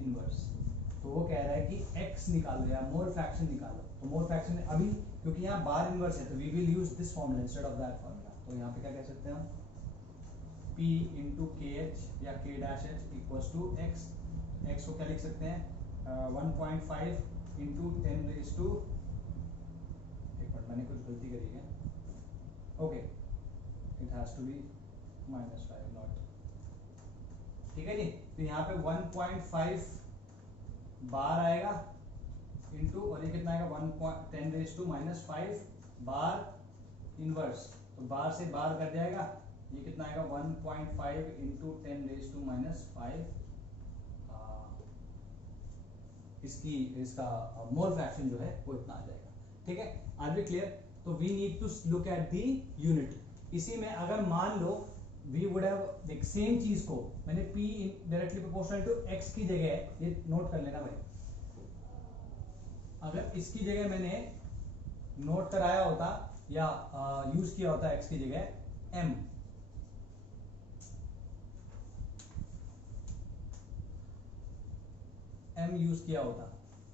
इनवर्स। तो वो कह रहा है कि x निकालो या मोल फ्रैक्शन निकालो। तो मोल फ्रैक्शन अभी क्योंकि यहाँ बार इनवर्स है तो we will use this formula instead of that formula. तो यहाँ पे क्या कह सकते हैं हम, P इंटू के एच या K dash H equals to X. X को क्या लिख सकते हैं, 1.5 इंटू 10⁻⁵, एक मिनट मैंने कुछ गलती करी है, okay it has to be -5 not. ठीक है जी, तो यहाँ पे 1.5 बार आएगा इंटू, और ये कितना आएगा 10⁻⁵ बार इनवर्स। तो बार से बार कट जाएगा, ये कितना आएगा 1.5 इंटू 10⁻⁵ इसका मोल फ्रैक्शन जो है वो इतना आ जाएगा। ठीक है, आर वी क्लियर? तो we need to look at the unit. इसी में अगर मान लो वी वुड हैव देख सेम चीज को मैंने P directly proportional to x की जगह, ये नोट कर लेना भाई, अगर इसकी जगह मैंने नोट कराया होता या यूज किया होता x की जगह m, यूज किया होता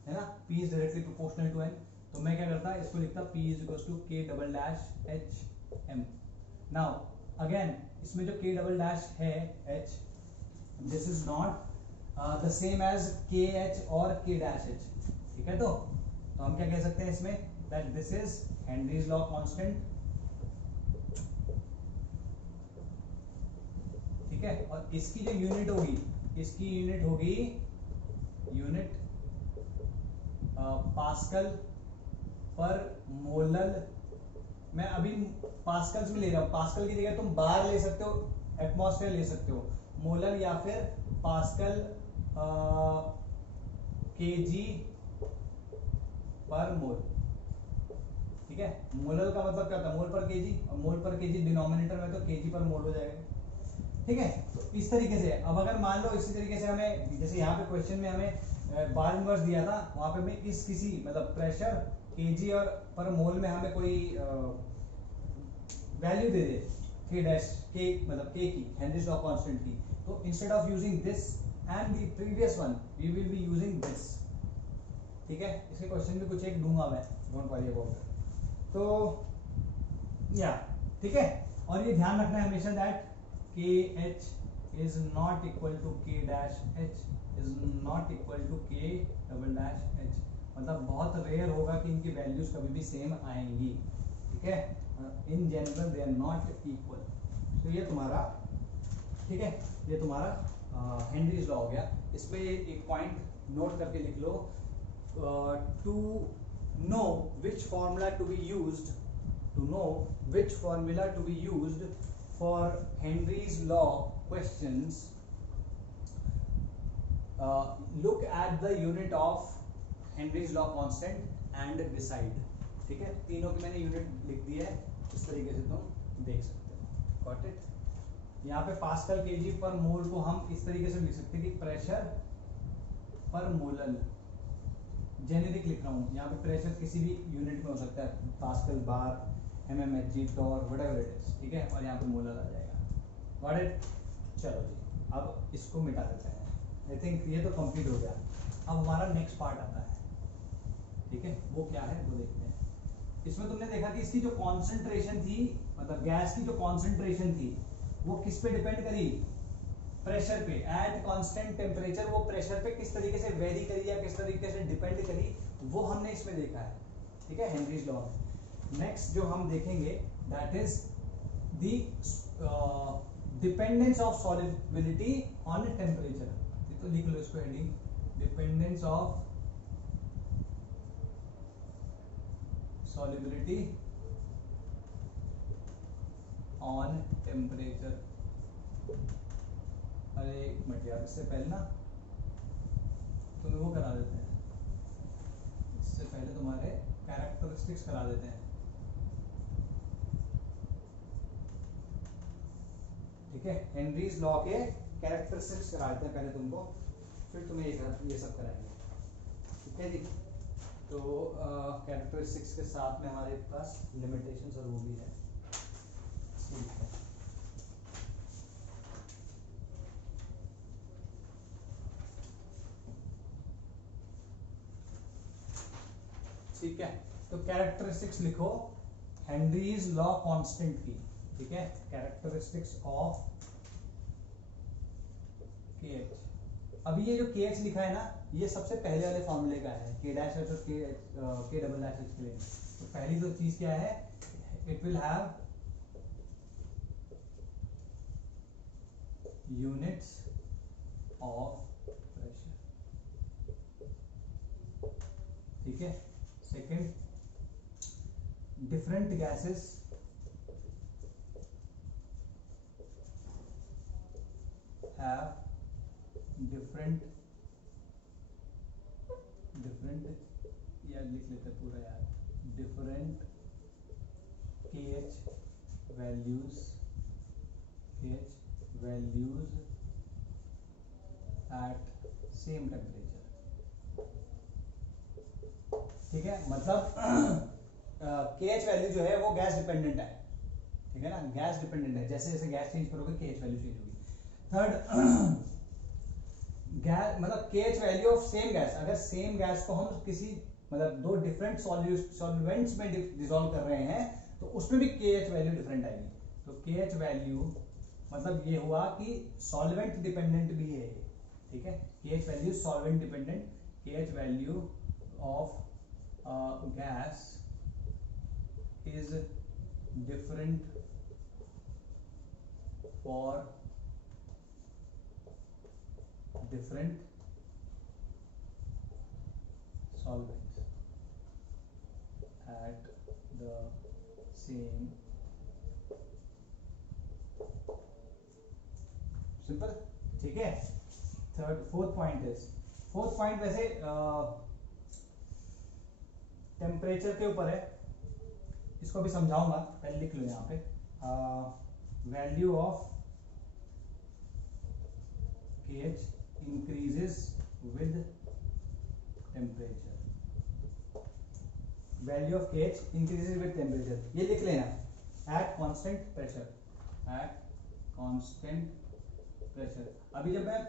है ना, P is directly proportional to n, तो मैं क्या करता, इसको लिखता P is equals to K double dash H M। Now again इसमें जो K डबल डैश है H, this is not the same as KH और K डैश H। ठीक है, तो हम क्या कह सकते हैं इसमें, that this is Henrys law constant. ठीक है, और इसकी जो यूनिट होगी, इसकी यूनिट होगी यूनिट पास्कल पर मोलल। मैं अभी पास्कल्स में ले रहा हूं, पास्कल की जगह तुम बार ले सकते हो, एटमॉस्फेयर ले सकते हो, मोलल या फिर पास्कल केजी पर मोल। ठीक है, मोलल का मतलब क्या होता है, मोल पर केजी, और मोल पर केजी डिनोमिनेटर में तो केजी पर मोल हो जाएगा। ठीक है, तो इस तरीके से अब अगर मान लो इसी तरीके से हमें, जैसे यहाँ पे क्वेश्चन में हमें बार इनवर्स दिया था, वहां पे हमें इस किसी मतलब प्रेशर केजी और पर मोल में हमें कोई वैल्यू दे दे, के डैश के मतलब के की, हेनरीज लॉ कांस्टेंट की, तो instead of using this and the previous one we will be using this. ठीक है, इसके क्वेश्चन भी कुछ एक दूंगा मैं, डोंट वरी अबाउट इट। तो या ठीक है, और ये ध्यान रखना है हमेशा that KH is not equal to K dash H is not equal to K double dash H। मतलब बहुत रेयर होगा कि इनकी वैल्यूज कभी भी सेम आएंगी। ठीक है, in general they are not equal. तो ये तुम्हारा, ठीक है, ये तुम्हारा हेनरीज लॉ हो गया। इसमें एक पॉइंट नोट करके लिख लो, to know which formula to be used, to know which formula to be used for Henry's law questions, look at the unit of Henry's law constant and decide. ठीक है, तीनों की मैंने यूनिट लिख दी है, इस तरीके से तुम देख सकते हो. Got it. यहाँ पे पास्कल केजी पर मोल को हम इस तरीके से लिख सकते हैं कि प्रेशर पर मोलल, जेनेरिक लिख रहा हूँ. यहाँ पे प्रेशर किसी भी यूनिट में हो सकता है, pascal, bar, mmHg, torr, whatever it is. ठीक है, और यहाँ पे मोलल आ जाएगा. Got it. चलो जी, अब इसको मिटा देते हैं. आई थिंक ये तो कंप्लीट हो गया. अब हमारा नेक्स्ट पार्ट आता है. ठीक है, वो क्या है वो देखते हैं. इसमें तुमने देखा कि इसकी जो कॉन्सेंट्रेशन थी, मतलब गैस की जो कॉन्सेंट्रेशन थी, वो किस पे डिपेंड करी? प्रेशर पे. एट कांस्टेंट टेम्परेचर वो प्रेशर पे किस तरीके से वेरी करी या किस तरीके से डिपेंड करी, वो हमने इसमें देखा है. ठीक है, हेनरीज लॉ में. नेक्स्ट जो हम देखेंगे that is the dependence of solubility on temperature. तो लिख लो इसको heading, dependence of solubility on temperature. अरे एक मिनट यार, इससे पहले ना तुम्हें वो करा देते हैं, इससे पहले तुम्हारे कैरेक्टरिस्टिक्स करा देते हैं. ठीक है, हेनरीज लॉ के कैरेक्टरिस्टिक्स करा देते हैं पहले तुमको, फिर तुम्हें ये सब कराएंगे. ठीक है जी. तो कैरेक्टरिस्टिक्स के साथ में हमारे पास लिमिटेशंस और वो भी है. ठीक है, ठीक है. तो कैरेक्टरिस्टिक्स लिखो हेनरीज लॉ कांस्टेंट की. ठीक है, कैरेक्टरिस्टिक्स ऑफ KH. अभी ये जो KH लिखा है ना, ये सबसे पहले वाले फॉर्मूले का है, K डैश एच और K डबल डैश एच के लिए. तो पहली तो चीज क्या है, it will have units of pressure. ठीक है. Second, different gases have different या लिख लेते पूरा यार, different KH values at same temperature. ठीक है, मतलब KH वैल्यू जो है वो गैस डिपेंडेंट है. ठीक है ना, गैस डिपेंडेंट है. जैसे जैसे गैस चेंज करोगे KH वैल्यू चेंज होगी. थर्ड, गैस मतलब KH value of same gas. अगर सेम गैस को हम किसी मतलब दो डिफरेंट सॉल्वेंट्स में डिसॉल्व कर रहे हैं तो उसमें भी KH वैल्यू डिफरेंट आएगी. तो KH वैल्यू मतलब ये हुआ कि सॉल्वेंट डिपेंडेंट भी है. ठीक है, KH value solvent dependent. KH value of gas is different for different solvents at the same. Simple. ठीक है. फोर्थ पॉइंट वैसे टेम्परेचर के ऊपर है, इसको भी समझाऊंगा, पहले लिख लो यहाँ पे. Value of KH increases with temperature. Value of KH increases with temperature. ये लिख लेना, at constant pressure. अभी जब मैं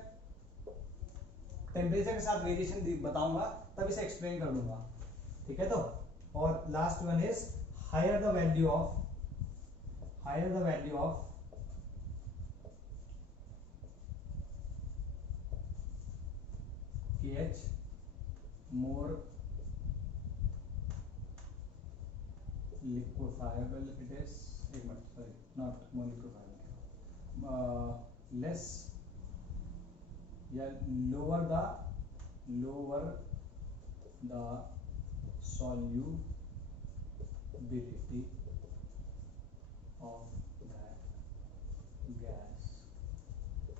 टेम्परेचर के साथ वेरिएशन बताऊंगा तब इसे एक्सप्लेन कर दूंगा. ठीक है. तो और last one is higher the value of KH, more liquefiable it is. Sorry, not more liquefiable. Less या lower the solubility of that gas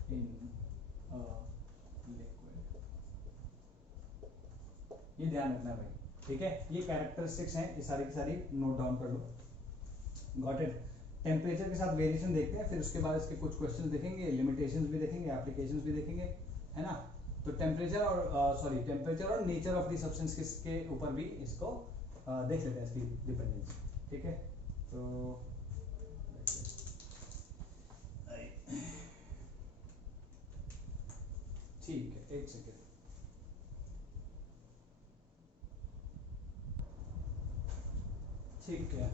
in a liquid। ये ध्यान रखना भाई, ठीक है। ये कैरेक्टरिस्टिक्स हैं, ये सारी की सारी नोट डाउन कर लो। Got it. टेम्परेचर के साथ वेरिएशन देखते हैं, फिर उसके बाद इसके कुछ क्वेश्चन देखेंगे, लिमिटेशंस भी देखेंगे, एप्लीकेशंस भी देखेंगे, है ना। तो टेम्परेचर और टेम्परेचर और नेचर ऑफ द सब्सटेंस के ऊपर भी इसको देख लेते हैं, इसकी डिपेंडेंस, ठीक है। तो ठीक है, एक सेकेंड। ठीक है,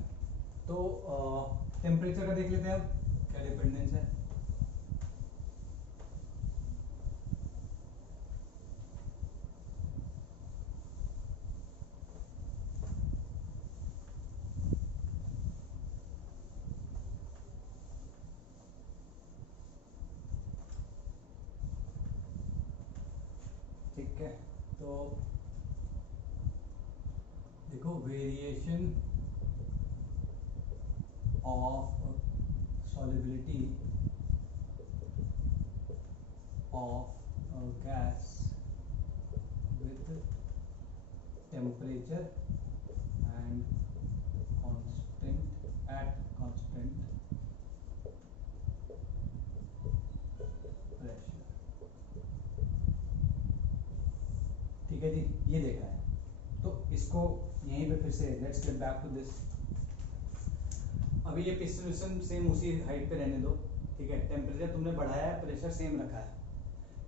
तो टेम्परेचर का देख लेते हैं अब क्या डिपेंडेंस है। ठीक है, तो देखो variation of solubility of a gas with temperature and constant at constant pressure। ठीक है जी, ये देखा है। तो इसको यहीं पे फिर से let's get back to this. अभी ये पिस्टन सेम उसी हाइट पे रहने दो, ठीक है। टेम्परेचर तुमने बढ़ाया है, प्रेशर सेम रखा है,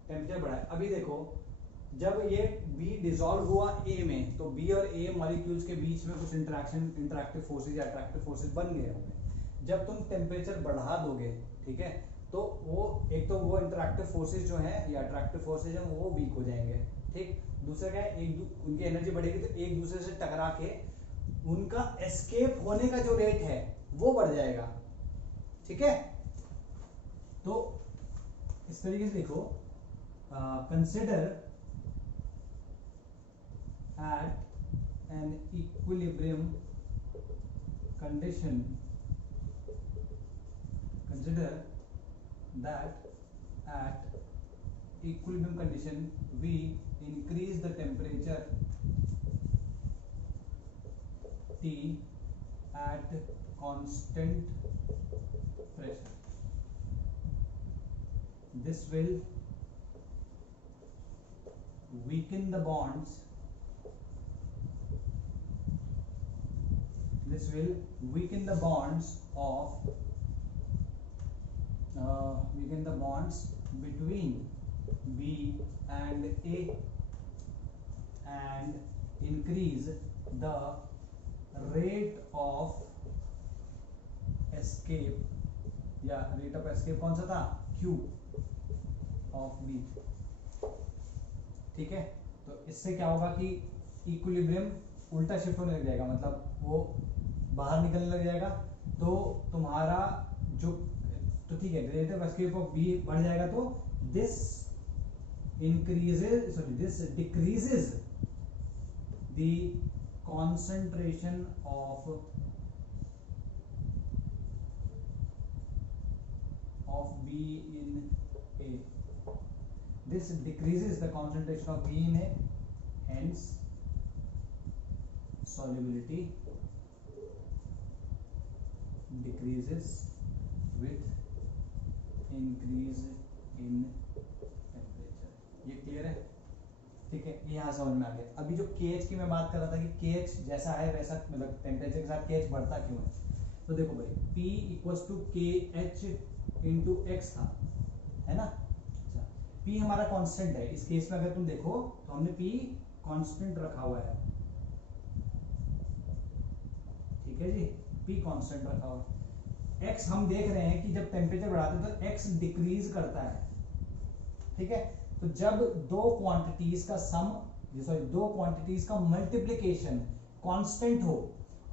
टेम्परेचर बढ़ाया। अभी देखो जब ये B डिसॉल्व हुआ A में, तो B और A मॉलिक्यूल्स के बीच में कुछ इंटरैक्टिव फोर्सेज या अट्रैक्टिव फोर्सेज बन गए होंगे। जब तुम टेम्परेचर बढ़ा दोगे, ठीक है, तो वो एक तो वो इंटरैक्टिव फोर्सेज जो है या अट्रैक्टिव फोर्सेज है वो वीक हो जाएंगे, ठीक। दूसरा क्या है, उनकी एनर्जी बढ़ेगी तो एक दूसरे से टकरा के उनका एस्केप होने का जो रेट है वो बढ़ जाएगा, ठीक है। तो इस तरीके से देखो, consider at an equilibrium condition, consider that at equilibrium condition we increase the temperature T at constant pressure। This will weaken the bonds, this will weaken the bonds of weaken the bonds between B and A and increase the rate of escape या rate of escape कौन सा था, Q of B, ठीक है। तो इससे क्या होगा कि इक्विलिब्रियम उल्टा शिफ्ट होने लग जाएगा, मतलब वो बाहर निकलने लग जाएगा। तो तुम्हारा जो, तो ठीक है, rate of escape of B बढ़ जाएगा, तो this increases, sorry, this decreases the concentration of B in A, this decreases the concentration of B in A, hence solubility decreases with increase in temperature। ये clear है, ठीक है। ये यहाँ समझ में आ गया। अभी जो KH की मैं बात कर रहा था कि KH जैसा है वैसा, मतलब टेम्परेचर के साथ KH बढ़ता क्यों है, तो देखो भाई P equals to KH into X था, है ना। अच्छा, P हमारा कांस्टेंट है। इस केस में अगर तुम देखो तो हमने P कांस्टेंट रखा हुआ है, ठीक है जी, P कांस्टेंट रखा हुआ है। X हम देख रहे हैं कि जब टेम्परेचर बढ़ाते हैं तो X डिक्रीज करता है, ठीक है। तो जब दो क्वांटिटीज का सम, सॉरी दो क्वांटिटीज का मल्टीप्लिकेशन कांस्टेंट हो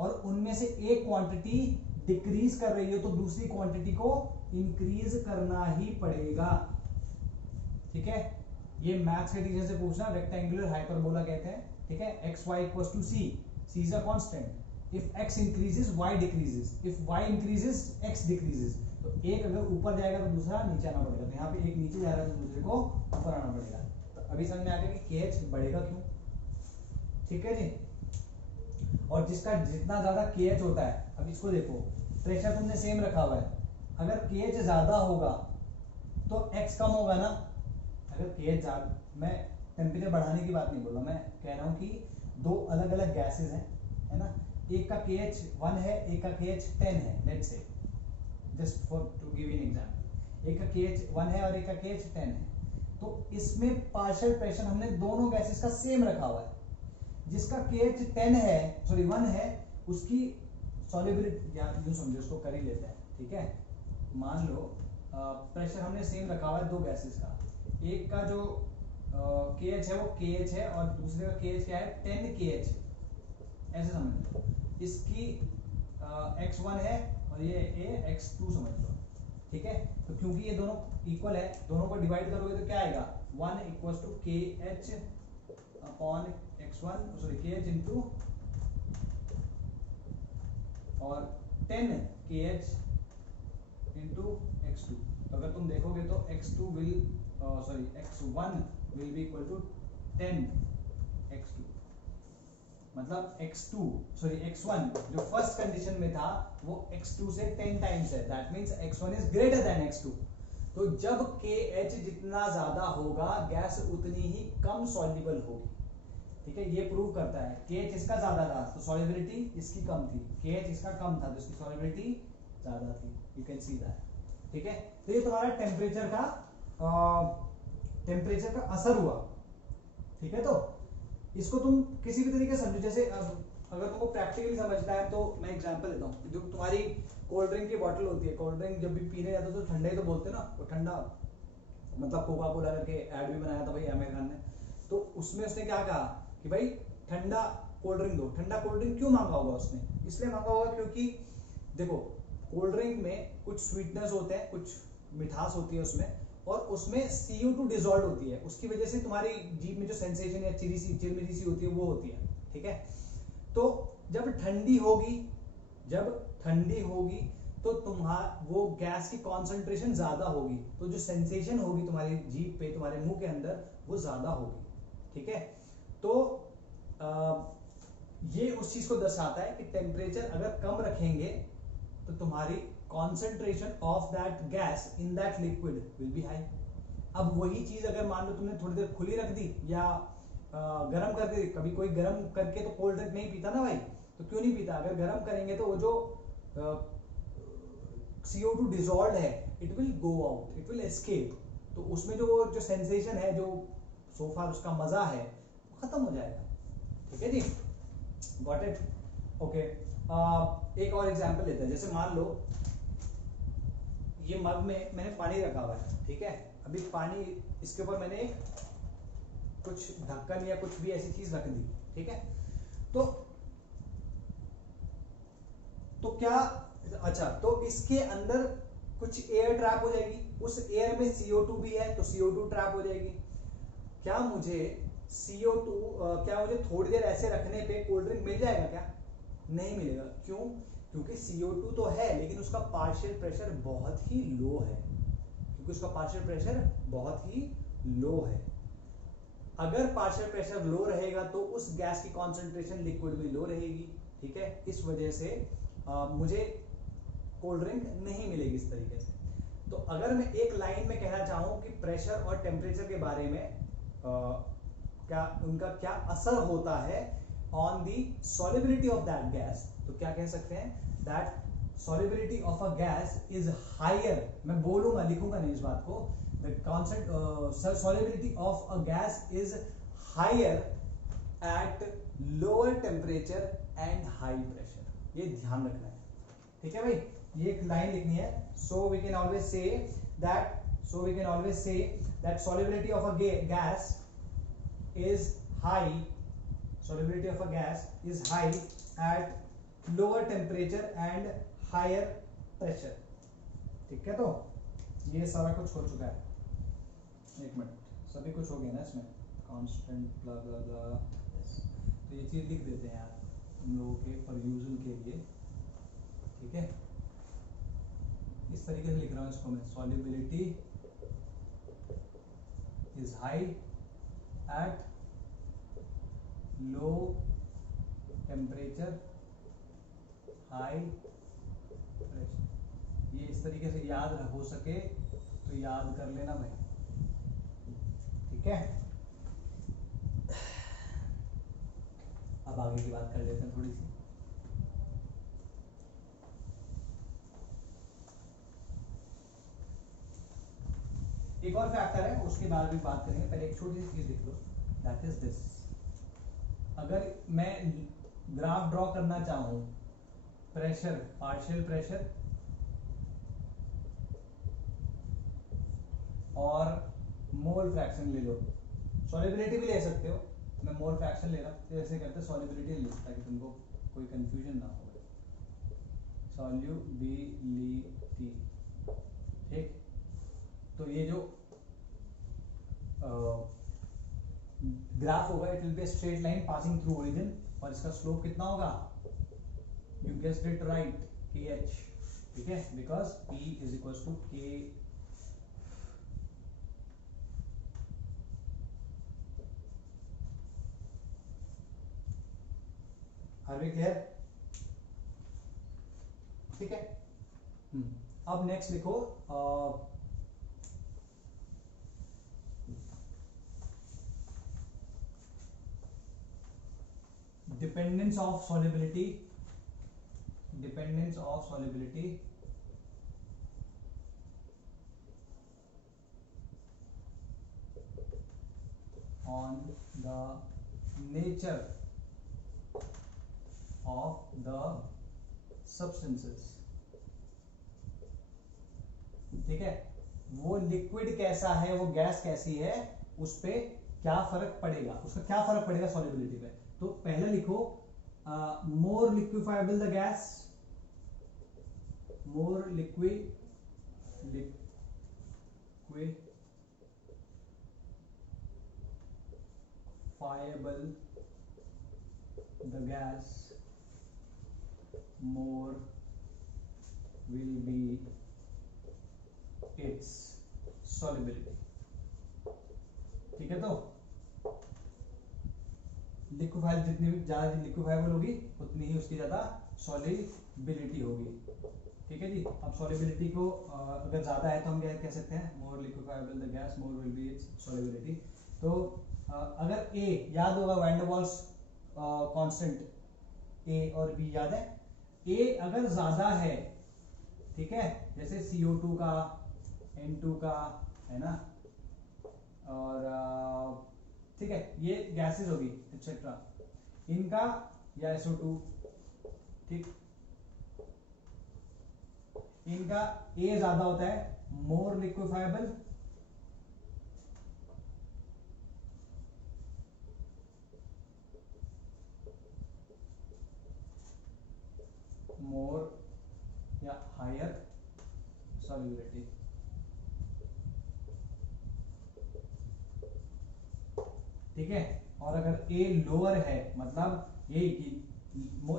और उनमें से एक क्वांटिटी डिक्रीज कर रही हो तो दूसरी क्वांटिटी को इंक्रीज करना ही पड़ेगा, ठीक है। ये मैथ्स के टीचर से पूछना, रेक्टेंगुलर हाइपरबोला कहते हैं, ठीक है। X Y equals to C, C is a constant. If x increases, y decreases. If y increases, x decreases. तो एक अगर ऊपर जाएगा तो दूसरा नीचे आना पड़ेगा, तो यहाँ पे एक नीचे जा रहा है तो दूसरे को ऊपर आना पड़ेगा। तो अभी समझ में आ गया कि KH बढ़ेगा क्यों, ठीक है जी। और जिसका जितना ज्यादा KH होता है, अब इसको देखो, प्रेशर तुमने सेम रखा हुआ है, अगर KH ज्यादा होगा तो X कम होगा ना। अगर KH ज्यादा, मैं टेम्परेचर बढ़ाने की बात नहीं बोल रहा, मैं कह रहा हूँ कि दो अलग अलग गैसेस हैं, है ना, एक का KH 1 है, एक का KH 10 है, let's say, just for to give an example, एक का KH 1 है और एक का KH 10 है। तो इसमें पार्शियल प्रेशर हमने दोनों गैसेस का सेम रखा हुआ है। जिसका KH 10 है, सॉरी 1 है, उसकी सॉल्युबिलिटी, या यूं समझो, उसको कर ही लेते हैं, ठीक है। मान लो प्रेशर हमने सेम रखा हुआ है दो गैसेस का, एक का जो KH है वो KH है और दूसरे का KH क्या है, 10 KH, ऐसे समझ लो। इसकी X1 है और ये X2 समझ लो, ठीक है। तो क्योंकि ये दोनों इक्वल है, दोनों को डिवाइड करोगे तो क्या आएगा, 1 equal to KH upon X1, sorry KH into और 10 KH इंटू X2। तो अगर तुम देखोगे तो X2 will, sorry X1 will be equal to 10 X2, मतलब X2, सॉरी X1 जो फर्स्ट कंडीशन में था वो X2 से 10 टाइम्स है, that means X1 is greater than X2। तो जब KH जितना ज्यादा होगा गैस उतनी ही कम सॉल्युबल होगी, ठीक है। ये प्रूव करता है, KH इसका ज्यादा था तो सॉल्युबिलिटी इसकी कम थी, KH इसका कम था तो इसकी सॉल्युबिलिटी ज्यादा थी, यू कैन सी दैट, ठीक है। तो ये तुम्हारा टेम्परेचर का असर हुआ, ठीक है। तो इसको तुम किसी भी तरीके से समझो, जैसे अब अगर तुमको प्रैक्टिकली समझना है तो मैं एग्जांपल देता हूँ। जो तुम्हारी कोल्ड ड्रिंक की बोतल होती है, कोल्ड ड्रिंक जब भी पीने जाते हो तो ठंडा ही तो बोलते हैं ना, वो ठंडा, मतलब कोका कोला करके ऐड भी बनाया था भाई आमिर खान ने, तो उसमें उसने क्या कहा कि भाई ठंडा कोल्ड ड्रिंक दो। ठंडा कोल्ड ड्रिंक क्यों मांगा होगा उसने, इसलिए मांगा होगा क्योंकि देखो कोल्ड ड्रिंक में कुछ स्वीटनेस होते हैं, कुछ मिठास होती है उसमें, और उसमें CO2 डिसॉल्व होती है, उसकी वजह से तुम्हारी जीभ में जो सेंसेशन या चिरमिरी सी होती है वो होती है, ठीक है। तो जब ठंडी होगी तो तुम्हारा वो गैस की कॉन्सेंट्रेशन ज्यादा होगी, तो जो सेंसेशन होगी तुम्हारी जीभ पे, तुम्हारे मुंह के अंदर, वो ज्यादा होगी, ठीक है। तो ये उस चीज को दर्शाता है कि टेम्परेचर अगर कम रखेंगे तो तुम्हारी concentration of that gas in that liquid will be high। अब वही चीज अगर मान लो तुमने थोड़ी देर खुली रख दी या गर्म कर दी, कभी कोई गर्म करके तो कोल्ड ड्रिंक नहीं पीता ना भाई, तो क्यों नहीं पीता, अगर गर्म करेंगे तो वो जो CO2 डिसॉल्व है it will go out, it will escape, तो उसमें जो सेंसेशन है, जो सोफा उसका मजा है, वो खत्म हो जाएगा, ठीक है जी, गॉट इट, ओके। एक और एग्जांपल लेते हैं, जैसे मान लो ये मग में मैंने पानी रखा हुआ है, ठीक है। अभी पानी, इसके ऊपर मैंने कुछ ढक्कन या कुछ भी ऐसी चीज रख दी, ठीक है। तो क्या, अच्छा, तो इसके अंदर कुछ एयर ट्रैप हो जाएगी, उस एयर में CO2 भी है तो CO2 ट्रैप हो जाएगी। क्या मुझे CO2 क्या मुझे थोड़ी देर ऐसे रखने पे कोल्ड ड्रिंक मिल जाएगा क्या, नहीं मिलेगा, क्यों, क्योंकि CO2 तो है लेकिन उसका पार्शियल प्रेशर बहुत ही लो है, क्योंकि उसका पार्शियल प्रेशर बहुत ही लो है। अगर पार्शियल प्रेशर लो रहेगा तो उस गैस की कॉन्सेंट्रेशन लिक्विड में लो रहेगी, ठीक है। इस वजह से मुझे कोल्ड ड्रिंक नहीं मिलेगी इस तरीके से। तो अगर मैं एक लाइन में कहना चाहूं कि प्रेशर और टेम्परेचर के बारे में क्या उनका क्या असर होता है on the solubility of that gas, तो क्या कह सकते हैं, that solubility of a gas is higher, मैं बोलूंगा, लिखूंगा नहीं इस बात को, the constant solubility of a gas is higher at lower temperature and high pressure, ये ध्यान रखना है, ठीक है भाई। ये एक लाइन लिखनी है, so we can always say that solubility of a gas is high, solubility of a gas is high at lower temperature and higher pressure, ठीक है। तो ये सारा कुछ हो चुका है, एक मिनट, सभी कुछ हो गया ना इसमें, कांस्टेंट ब्ला ब्ला ब्ला, तो ये चीज लिख देते हैं यार हम लोगों के परयूजल के लिए, ठीक है। इस तरीके से लिख रहा हूँ इसको मैं, solubility is high at low temperature high pressure. ये इस तरीके से याद हो सके तो याद कर लेना भाई, ठीक है। अब आगे की बात कर लेते हैं थोड़ी सी। एक और फैक्टर है, उसके बाद भी बात करेंगे, पहले एक छोटी सी चीज लिख लो, दैट इज दिस। अगर मैं ग्राफ ड्रॉ करना चाहूं, प्रेशर, पार्शियल प्रेशर और मोल फ्रैक्शन ले लो, सॉल्युबिलिटी भी ले सकते हो, मैं मोल फ्रैक्शन ले रहा हूं, जैसे करते सॉल्युबिलिटी ले, ताकि तुमको कोई कंफ्यूजन ना हो। सॉल्युबिलिटी, ठीक। तो ये जो ग्राफ होगा, it will be straight line passing through origin, और इसका स्लोप कितना होगा, you guessed it right, K H, ठीक है, because P is equal to K. Are we clear, ठीक है। अब नेक्स्ट लिखो, dependence of solubility, dependence of solubility on the nature of the substances, ठीक है। वो लिक्विड कैसा है, वो गैस कैसी है, उस पे क्या फर्क पड़ेगा, उसका क्या फर्क पड़ेगा सॉल्युबिलिटी पे। तो पहले लिखो, more liquefiable the gas, more liquefiable the gas, more will be its solubility, ठीक है। तो लिक्विफाइल, जितनी भी ज्यादा लिक्विफाइबल होगी उतनी ही उसकी ज्यादा सॉल्युबिलिटी होगी, ठीक है जी। अब सॉल्युबिलिटी को अगर ज्यादा है तो हम क्या कह सकते हैं, more liquefiable the gas, more will be its solubility. तो अगर ए याद होगा, वैन डर वाल्स कांस्टेंट ए और बी याद है, ए अगर ज्यादा है, ठीक है, जैसे CO2 का, N2 का, है ना, और ठीक है, ये गैसेस होगी एक्सेट्रा, इनका, या SO2, ठीक, इनका ए ज्यादा होता है, मोर लिक्विफाइबल, मोर या हायर सॉल्युबिलिटी, ठीक है। और अगर ए लोअर है, मतलब ये कि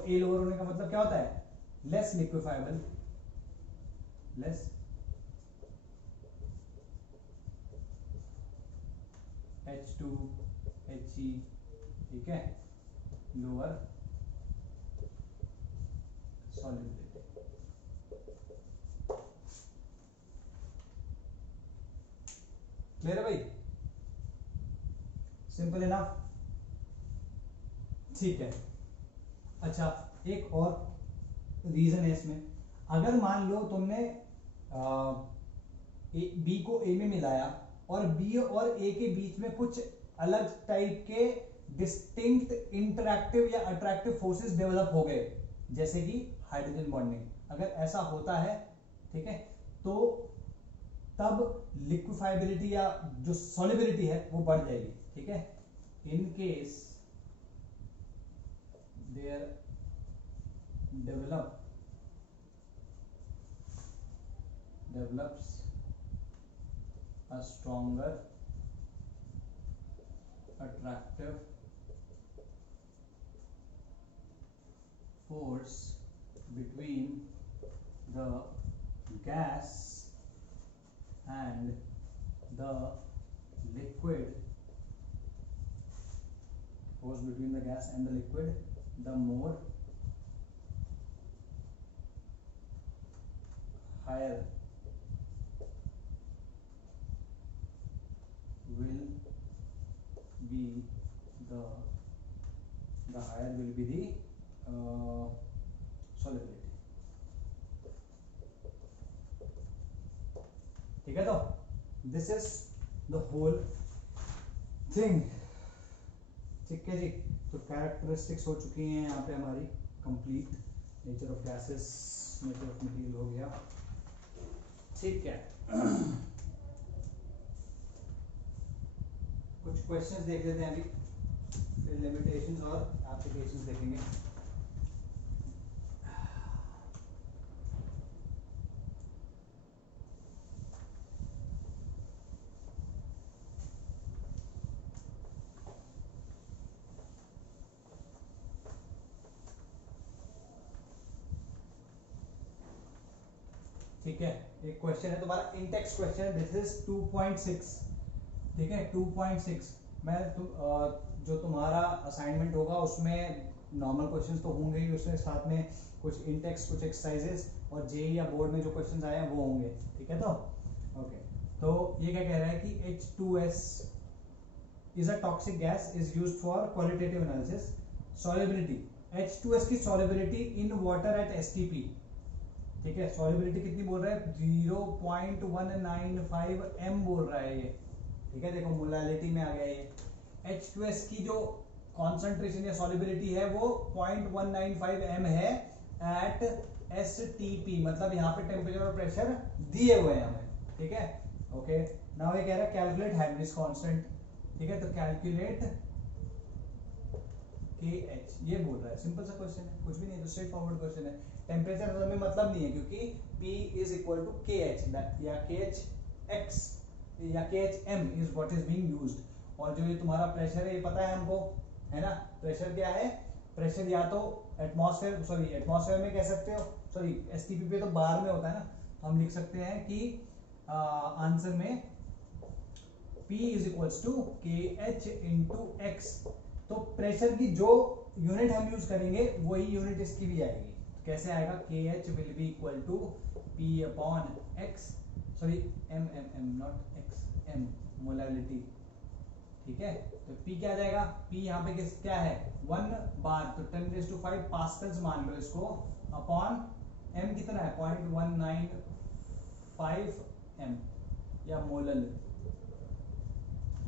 ए लोअर होने का मतलब क्या होता है, लेस लिक्विफाइबल, लेस H2 He, ठीक है, लोअर सॉल्युबिलिटी, क्लियर है भाई, सिंपल इनफ, ठीक है। अच्छा, एक और रीजन है इसमें, अगर मान लो तुमने बी को ए में मिलाया और बी और ए के बीच में कुछ अलग टाइप के डिस्टिंक्ट इंटरैक्टिव या अट्रैक्टिव फोर्सेस डेवलप हो गए, जैसे कि हाइड्रोजन बॉन्डिंग, अगर ऐसा होता है, ठीक है, तो तब लिक्विफाइबिलिटी या जो सॉल्युबिलिटी है वो बढ़ जाएगी, ठीक है। In case there develops a stronger attractive force between the gas and the liquid force between the gas and the liquid, the more higher will be the higher will be the solubility. ठीक है, तो this is the whole thing. ठीक है जी, तो characteristics हो चुकी हैं यहाँ पे हमारी complete. Nature of gases, nature of material हो गया. ठीक है, कुछ क्वेश्चंस देख लेते हैं अभी, फिर लिमिटेशंस और एप्लीकेशंस देखेंगे. ठीक है, एक क्वेश्चन है तुम्हारा इंटेक्स क्वेश्चन. This is 2.6. ठीक है, 2.6. मैं जो तुम्हारा असाइनमेंट होगा उसमें नॉर्मल क्वेश्चंस तो होंगे ही, उसमें साथ में कुछ इंटेक्स, कुछ एक्सरसाइजेस और जे या बोर्ड में जो क्वेश्चंस आए हैं वो होंगे. ठीक है, तो ओके. तो ये क्या कह रहा है कि H2S is a toxic gas, is used for qualitative analysis. Solubility, H2S की solubility in water at STP. ठीक है, सॉल्युबिलिटी कितनी बोल रहा है? 0.195 m बोल रहा है ये. ठीक है, देखो मोलालिटी में आ गया ये. H2S की जो कॉन्सेंट्रेशन या सॉल्युबिलिटी है वो 0.195 m है एट STP, मतलब यहाँ पे टेम्परेचर और प्रेशर दिए हुए हैं हमें. ठीक है, ओके. नाउ ये कह रहा है कैलकुलेट हेनरीज कांस्टेंट. ठीक है, तो कैलकुलेट KH ये बोल रहा है. सिंपल सा क्वेश्चन है, कुछ भी नहीं है, तो स्ट्रेट फॉरवर्ड क्वेश्चन है. टेम्परेचर तो हमें मतलब नहीं है क्योंकि P is equal to KH या KHX या KHM is what is being used. और जो ये तुम्हारा प्रेशर है ये पता है हमको, है ना. प्रेशर क्या है? प्रेशर या तो एटमॉस्फेयर में कह सकते हो, सॉरी STP पे तो बार में होता है ना. हम लिख सकते हैं कि आंसर में P is equals to KH into X. तो प्रेशर की जो यूनिट हम यूज करेंगे वही यूनिट इसकी भी आएगी. कैसे आएगा? KH will be equal to P upon X, sorry M not X, M molality. ठीक है, तो P क्या आ जाएगा? P यहाँ पे क्या है? 1 बार, तो 10⁵ पास्कल्स मान लो इसको, अपॉन M कितना है? 0.195 M या मोलल.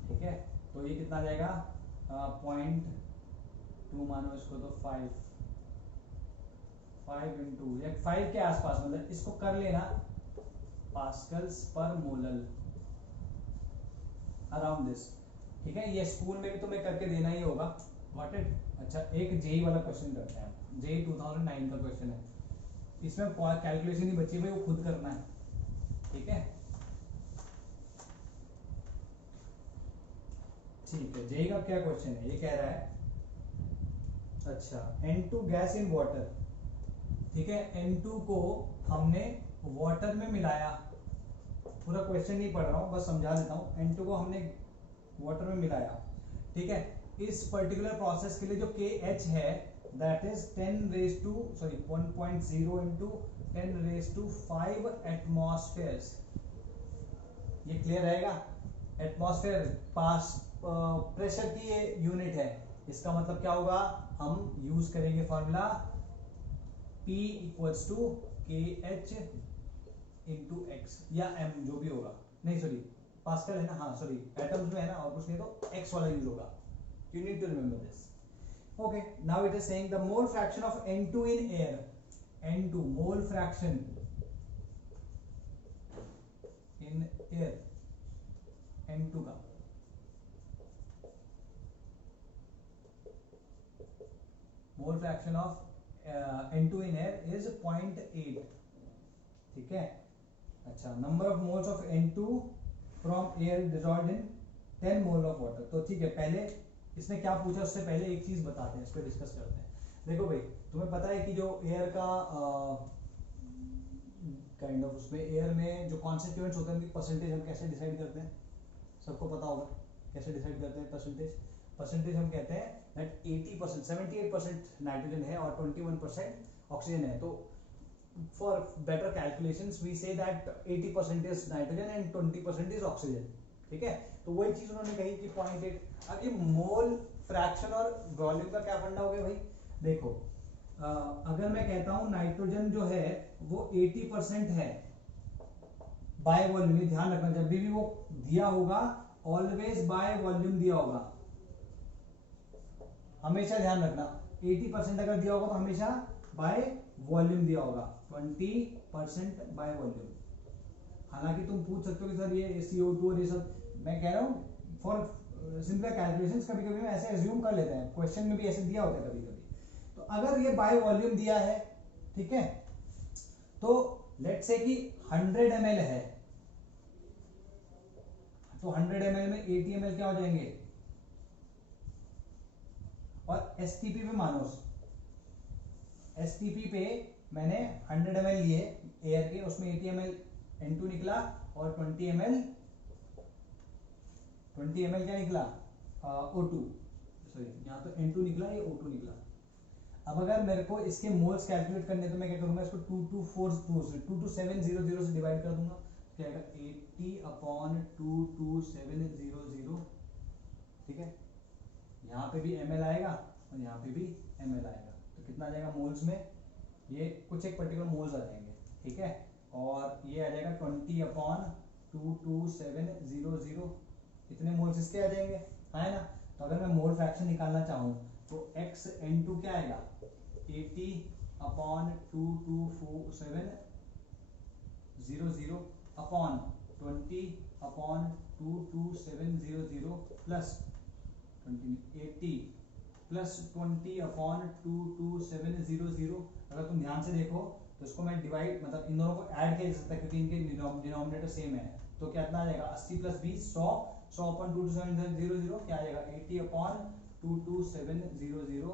ठीक है, तो ये कितना आ जाएगा? 0.2 मानो इसको, तो 5 इंटू या 5 के आसपास, मतलब इसको कर लेना पास्कल्स पर मोलल, अराउंड दिस. ठीक है, ये स्कूल में भी तुम्हें करके देना ही होगा. Got it. अच्छा, एक जेई वाला क्वेश्चन करते हैं. जेई 2009 का क्वेश्चन है, इसमें कैलकुलेशन ही बची भाई, वो खुद करना है. ठीक है, ठीक है. जेई का क्या क्वेश्चन है? ये कह रहा है, अच्छा, N2 गैस इन वाटर. ठीक है, N2 को हमने वाटर में मिलाया. पूरा क्वेश्चन नहीं पढ़ रहा हूं, बस समझा देता हूं. N2 को हमने वाटर में मिलाया. ठीक है, इस पर्टिकुलर प्रोसेस के लिए जो KH है दैट इज 1.0 इंटू 10⁵ एटमॉस्फेयर्स. ये क्लियर रहेगा? एटमॉस्फेयर पास प्रेशर की ये यूनिट है. इसका मतलब क्या होगा? हम यूज करेंगे formula P equals to KH into X या M, जो भी होगा. नहीं सॉरी, पास्कल है ना, हाँ सॉरी, एटम्स में है ना, और कुछ नहीं तो X वाला यूज होगा. You need to remember this. Okay, now it is saying the mole fraction of N2 in air. N2 mole fraction in air, N2 का mole fraction of N2 in air is 0.8. ठीक है, अच्छा. Number of moles of N2 from air dissolved in 10 mole of water. तो ठीक है, पहले इसने क्या पूछा उससे पहले एक चीज बताते हैं, इस पर डिस्कस करते हैं. देखो भाई, तुम्हें पता है कि जो एयर का काइंड ऑफ उसमें एयर में जो कॉन्स्टिट्यूएंट्स होते हैं उनकी परसेंटेज हम कैसे डिसाइड करते हैं, सबको पता होगा कैसे डिसाइड करते हैं परसेंटेज। परसेंटेज हम कहते हैं दैट 80% 78% नाइट्रोजन है और 21% ऑक्सीजन है। तो for better calculations we say that 80% is nitrogen and 20% is oxygen. ठीक है, तो वही चीज उन्होंने कही कि 0.8। अब ये मोल फ्रैक्शन और वॉल्यूम का क्या फंडा हो गया भाई, देखो अगर मैं कहता हूं नाइट्रोजन जो है वो 80% है बाय वॉल्यूम, ये ध्यान रखना जब भी वो दिया होगा ऑलवेज बाय वॉल्यूम दिया होगा, हमेशा ध्यान रखना 80% अगर दिया होगा तो हमेशा बाय वॉल्यूम दिया होगा, 20% बाय वॉल्यूम। हालांकि तुम पूछ सकते हो कि सर ये CO2 और ये सब, मैं कह रहा हूँ फॉर सिंपल कैलकुलेशंस कभी कभी हम ऐसे एज्यूम कर लेते हैं, क्वेश्चन में भी ऐसे दिया होता है कभी कभी। तो अगर ये बाय वॉल्यूम दिया है, ठीक है, तो लेट्स से कि 100 ml है, तो 100 ml में 80 ml क्या हो जाएंगे, और STP पे मानो, STP पे मैंने 100 ml लिए एयर के, उसमें 80 ml N2 निकला और 20 ml क्या निकला, O2, सॉरी यहाँ तो N2 निकला, ये O2 निकला। अब अगर मेरे को इसके मोल्स कैलकुलेट करने तो मैं क्या करूंगा, इसको 22700 से डिवाइड कर दूंगा, क्या आएगा 80/22700। ठीक है, यहाँ पे भी ml आएगा और यहाँ पे भी ml आएगा, तो कितना आ जाएगा मोल्स में, ये कुछ एक पर्टिकुलर मोल्स आ जाएंगे। ठीक है, और ये आ जाएगा 20/22700, कितने मोल्स इसके आ जाएंगे, है ना। तो अगर मैं मोल फ्रैक्शन निकालना चाहूँ तो XN2 क्या आएगा, 80/22700 अपॉन 20/22700 प्लस 80 प्लस 20/22700। अगर तुम ध्यान से देखो तो इसको मैं डिवाइड मतलब इन दोनों को ऐड किया जा सकता है क्योंकि इनके डिनोमिनेटर सेम है। तो कितना आ जाएगा 80 + 20 100/22700 क्या आ जाएगा 80/22700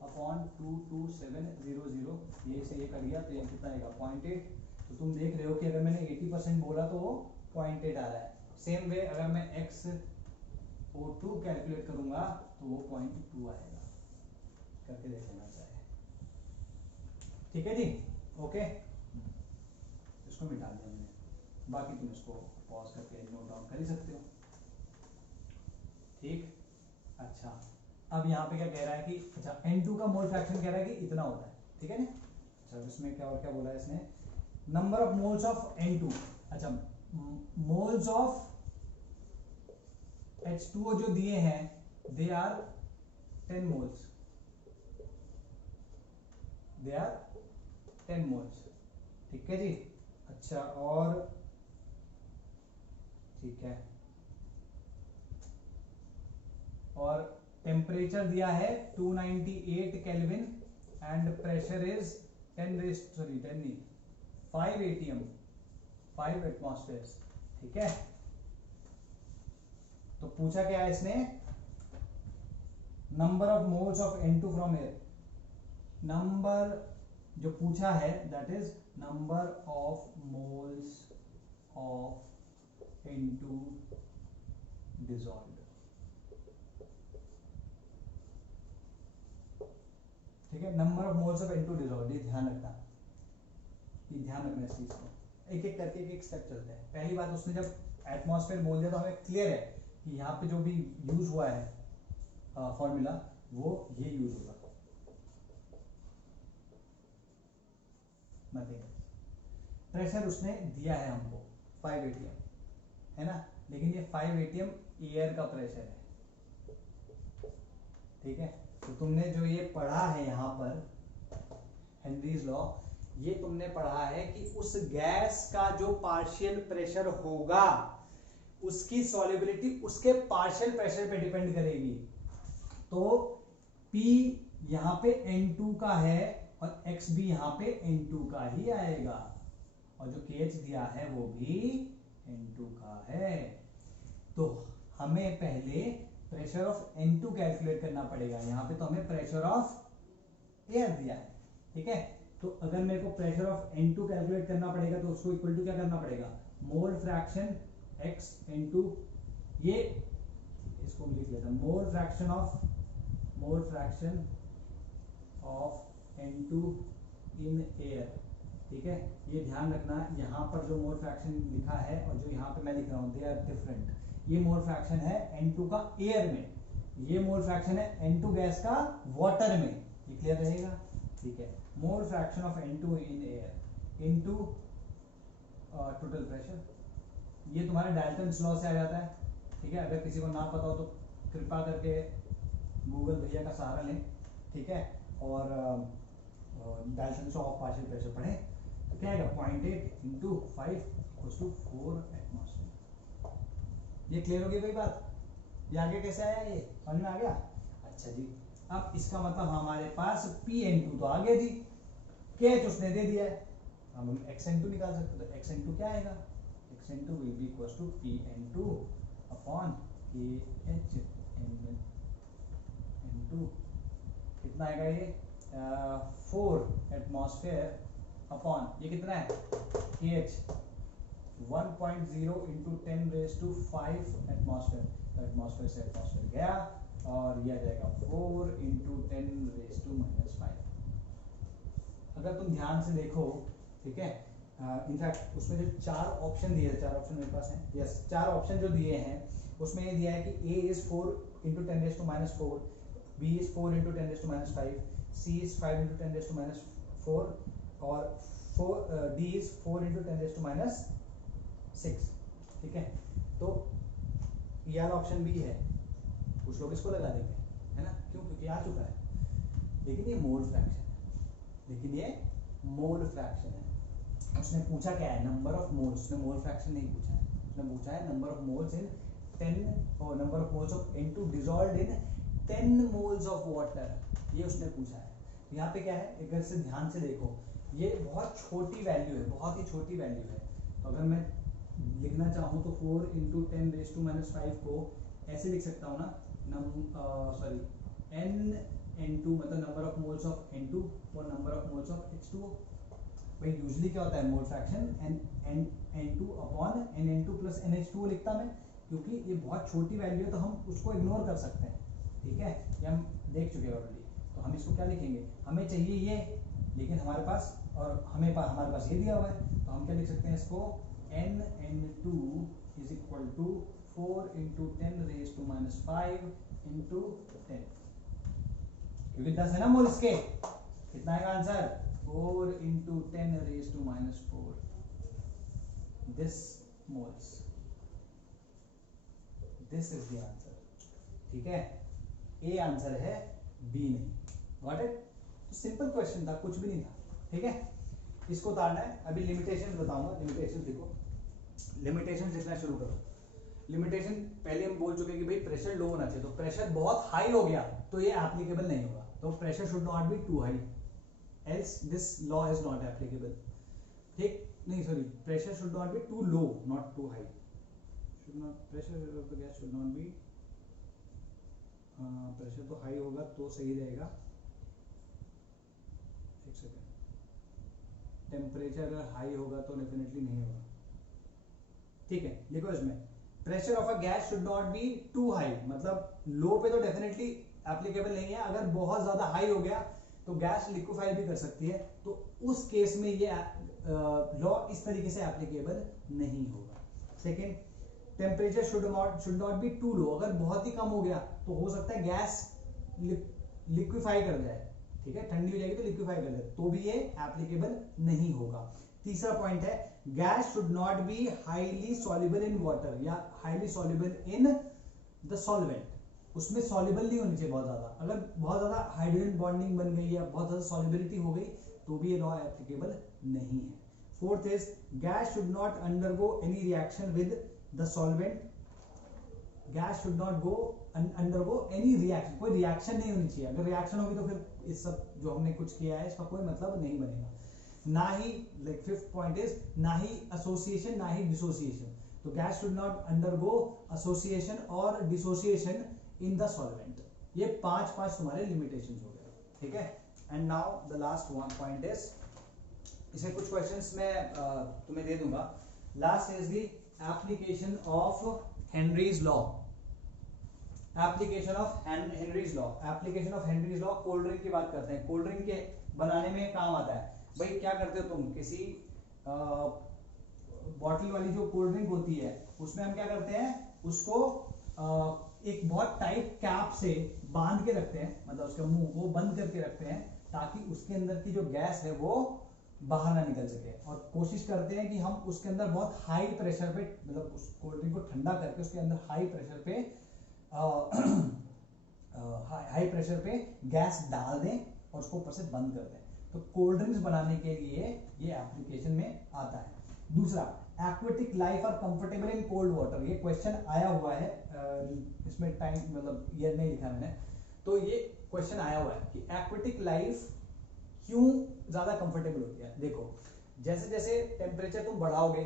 अपॉन 100/22700। ये से ये कर दिया तो ये कितना आएगा 0.8। तो तुम देख रहे हो कि अगर मैंने 80% बोला तो वो 0.8 आ रहा है। सेम वे अगर मैं XO2 कैलकुलेट करूंगा तो वो 0.2 आएगा, करके देख लेना चाहिए। ठीक है जी, ओके, इसको मिटा दिया मैंने, बाकी तुम इसको पॉज करके नोट डाउन कर ही सकते हो। ठीक, अच्छा अब यहाँ पे क्या कह रहा है कि अच्छा N2 का मोल फ्रैक्शन कह रहा है कि इतना होता है, ठीक है ना। अच्छा इसमें क्या और क्या बोला है इसने, number of moles of N2, अच्छा मोल्स ऑफ H2O जो दिए हैं they are 10 moles, they are 10 moles. ठीक है जी, अच्छा और ठीक है, और टेम्परेचर दिया है 298 kelvin and pressure is 5 atm 5 एटमॉस्फेयर्स। ठीक है, तो पूछा क्या है इसने, number of moles of N2 from air, number जो पूछा है that is number of moles of N2 dissolved. ठीक है, number of moles of N2 dissolved, ये ध्यान रखना, ये ध्यान रखना इस चीज को, एक एक करके एक एक स्टेप चलते हैं। पहली बात उसने जब एटमॉस्फेयर बोल दिया तो हमें क्लियर है कि यहाँ पे जो भी यूज हुआ है फॉर्मूला वो ये यूज होगा, नथिंग। प्रेशर उसने दिया है हमको 5 atm है ना, लेकिन ये 5 atm एयर का प्रेशर है। ठीक है, तो तुमने जो ये पढ़ा है यहाँ पर हेनरीज लॉ, ये तुमने पढ़ा है कि उस गैस का जो पार्शियल प्रेशर होगा उसकी सॉल्युबिलिटी उसके पार्शियल प्रेशर पे डिपेंड करेगी। तो P यहाँ पे N2 का है और X भी यहाँ पे N2 का ही आएगा, और जो KH दिया है वो भी N2 का है। तो हमें पहले प्रेशर ऑफ N2 कैलकुलेट करना पड़ेगा। यहाँ पे तो हमें प्रेशर ऑफ एयर दिया है, ठीक है, तो अगर मेरे को प्रेशर ऑफ N2 कैलकुलेट करना पड़ेगा तो उसको इक्वल टू क्या करना पड़ेगा, मोल फ्रैक्शन x N2, ये इसको लिख लेता हूं, मोल fraction of N2 in air. ठीक है, ये ध्यान रखना, यहाँ पर जो मोल फ्रैक्शन लिखा है और जो यहाँ पे मैं लिख रहा हूँ दे आर डिफरेंट। ये मोल फ्रैक्शन है N2 का एयर में, ये मोल फ्रैक्शन है N2 गैस का वाटर में। ये क्लियर रहेगा? ठीक है, मोल fraction of N2 in air into total pressure, ये तुम्हारे डाल्टन्स लॉ से आ जाता है। ठीक है, अगर किसी को ना पता हो तो कृपा करके गूगल भैया का सहारा लें। ठीक है, और Dalton's law of partial pressure पढ़ें तो क्या आएगा, 0.8 इंटू 5 इक्वल्स टू 4 एटमॉस्फेयर। ये क्लियर हो गई भाई बात? ये आगे कैसे आया, ये समझ में आ गया? अच्छा जी, अब इसका मतलब हमारे पास Pn2 तो आगे थी, KH उसने दे दिया है, अब हम Xn2 निकाल सकते हैं। तो Xn2 क्या आएगा, Xn2 will be equals to Pn2 upon KH N2, कितना आएगा ये, 4 एटमॉस्फेयर अपॉन ये कितना है KH 1.0 into 10 raise to 5 atmosphere. तो एटमॉस्फेयर से एटमॉस्फेयर गया और ये आ जाएगा 4 इंटू 10 रेज टू -5। अगर तुम ध्यान से देखो, ठीक है, इनफैक्ट उसमें जो 4 ऑप्शन दिए, 4 ऑप्शन मेरे पास हैं, यस 4 ऑप्शन जो दिए हैं उसमें ये दिया है कि A is 4 into 10 raise to -4, B is 4 into 10 raise to -5, C is 5 into 10 raise to -4 और D is 4 into 10 raise to -6। ठीक है, तो ये वाला ऑप्शन भी है, कुछ लोग इसको लगा देंगे, है ना, क्यों, क्योंकि आ चुका है। लेकिन ये मोल फ्रैक्शन है, उसने पूछा क्या है, नंबर ऑफ मोल्स, उसने मोल फ्रैक्शन नहीं पूछा है, उसने पूछा है नंबर ऑफ मोल्स इन 10 और number of moles of N2 dissolved in 10 moles of water, ये उसने पूछा है। यहाँ पे क्या है, एक बार से ध्यान से देखो, ये बहुत छोटी वैल्यू है, बहुत ही छोटी वैल्यू है। तो अगर मैं लिखना चाहूँ तो 4 इंटू 10 रेज टू -5 को ऐसे लिख सकता हूँ ना, N2 मतलब number of moles of N2 और number of moles of H2O। भाई यूजुअली क्या होता है, mole fraction N2 upon NN2 plus NH2O लिखता मैं, क्योंकि ये बहुत छोटी वैल्यू है तो हम उसको इग्नोर कर सकते हैं। ठीक है, ये हम देख चुके हैं ऑलरेडी। तो हम इसको क्या लिखेंगे, हमें चाहिए ये, लेकिन हमारे पास हमारे पास ये दिया हुआ है, तो हम क्या लिख सकते हैं इसको, NN2 is equal to 4 into 10 raise to -5 into 10, क्योंकि 10 है ना मोल इसके, कितना आएगा answer, 4 into 10 raise to -4 this moles, this is the answer. ठीक है, ए आंसर है, बी नहीं। Got it? तो सिंपल क्वेश्चन था, कुछ भी नहीं था। ठीक है, इसको उतारना है। अभी लिमिटेशंस बताऊंगा, लिमिटेशंस देखो, लिमिटेशंस लिखना शुरू करो। लिमिटेशन पहले हम बोल चुके हैं कि भाई प्रेशर लो होना चाहिए, तो प्रेशर बहुत हाई हो गया तो ये एप्लीकेबल नहीं होगा, तो pressure should not be too high else this law is not applicable. ठीक, नहीं sorry, pressure should not be too low not too high, should not, pressure of the gas should not be, pressure तो high होगा तो सही रहेगा, एक second, temperature अगर high होगा तो डेफिनेटली नहीं होगा। ठीक है, लिखो इसमें, pressure of a gas should not be too high, मतलब लो पे तो डेफिनेटली एप्लीकेबल नहीं है, अगर बहुत ज्यादा हाई हो गया तो गैस लिक्विफाई भी कर सकती है, तो उस केस में ये लॉ इस तरीके से एप्लीकेबल नहीं होगा। Second, temperature should not be too low, अगर बहुत ही कम हो गया तो हो सकता है गैस लिक्विफाई कर जाए, ठीक है, ठंडी हो जाएगी तो लिक्विफाई कर जाए, तो भी ये एप्लीकेबल नहीं होगा। तीसरा पॉइंट है, gas should not be highly soluble in water या highly soluble in the solvent, उसमें सॉल्युबल नहीं होनी चाहिए बहुत ज्यादा, अगर बहुत ज्यादा हाइड्रोजन बॉन्डिंग बन गई या बहुत ज्यादा सॉल्युबिलिटी हो गई तो भी ये लॉ एप्लीकेबल नहीं है। Fourth is, gas should not undergo any reaction with the solvent, gas should not go undergo any reaction, कोई रिएक्शन नहीं होनी चाहिए, अगर रिएक्शन होगी तो फिर इस सब जो हमने कुछ किया है इसका कोई मतलब नहीं बनेगा। ना ही, लाइक फिफ्थ पॉइंट इज, ना ही एसोसिएशन ना ही डिसोसिएशन, तो gas should not undergo association और डिसोसिएशन इन द सॉल्वेंट। ये पांच तुम्हारे लिमिटेशंस हो गए। ठीक है, and now the last one point is इसमें कुछ क्वेश्चंस मैं तुम्हें दे दूंगा। Last is the application of Henry's law. Application of Henry's law, application of Henry's law. Cold drink की बात करते हैं। कोल्ड ड्रिंक के बनाने में काम आता है। भाई क्या करते हो तुम, किसी बॉटल वाली जो कोल्ड ड्रिंक होती है उसमें हम क्या करते हैं, उसको एक बहुत टाइट कैप से बांध के रखते हैं, मतलब उसका मुंह वो बंद करके रखते हैं ताकि उसके अंदर की जो गैस है वो बाहर ना निकल सके, और कोशिश करते हैं कि हम उसके अंदर बहुत हाई प्रेशर पे, मतलब उस कोल्ड ड्रिंक को ठंडा करके उसके अंदर हाई प्रेशर पे हाई प्रेशर पे गैस डाल दें और उसको ऊपर से बंद कर दें। तो कोल्ड ड्रिंक्स बनाने के लिए ये एप्लीकेशन में आता है। दूसरा, aquatic life are comfortable in cold water. ये क्वेश्चन आया हुआ है, इसमें टाइम मतलब ईयर नहीं लिखा मैंने, तो ये क्वेश्चन आया हुआ है कि एक्वेटिक लाइफ क्यों ज्यादा कंफर्टेबल होती है। देखो, जैसे जैसे टेम्परेचर तुम बढ़ाओगे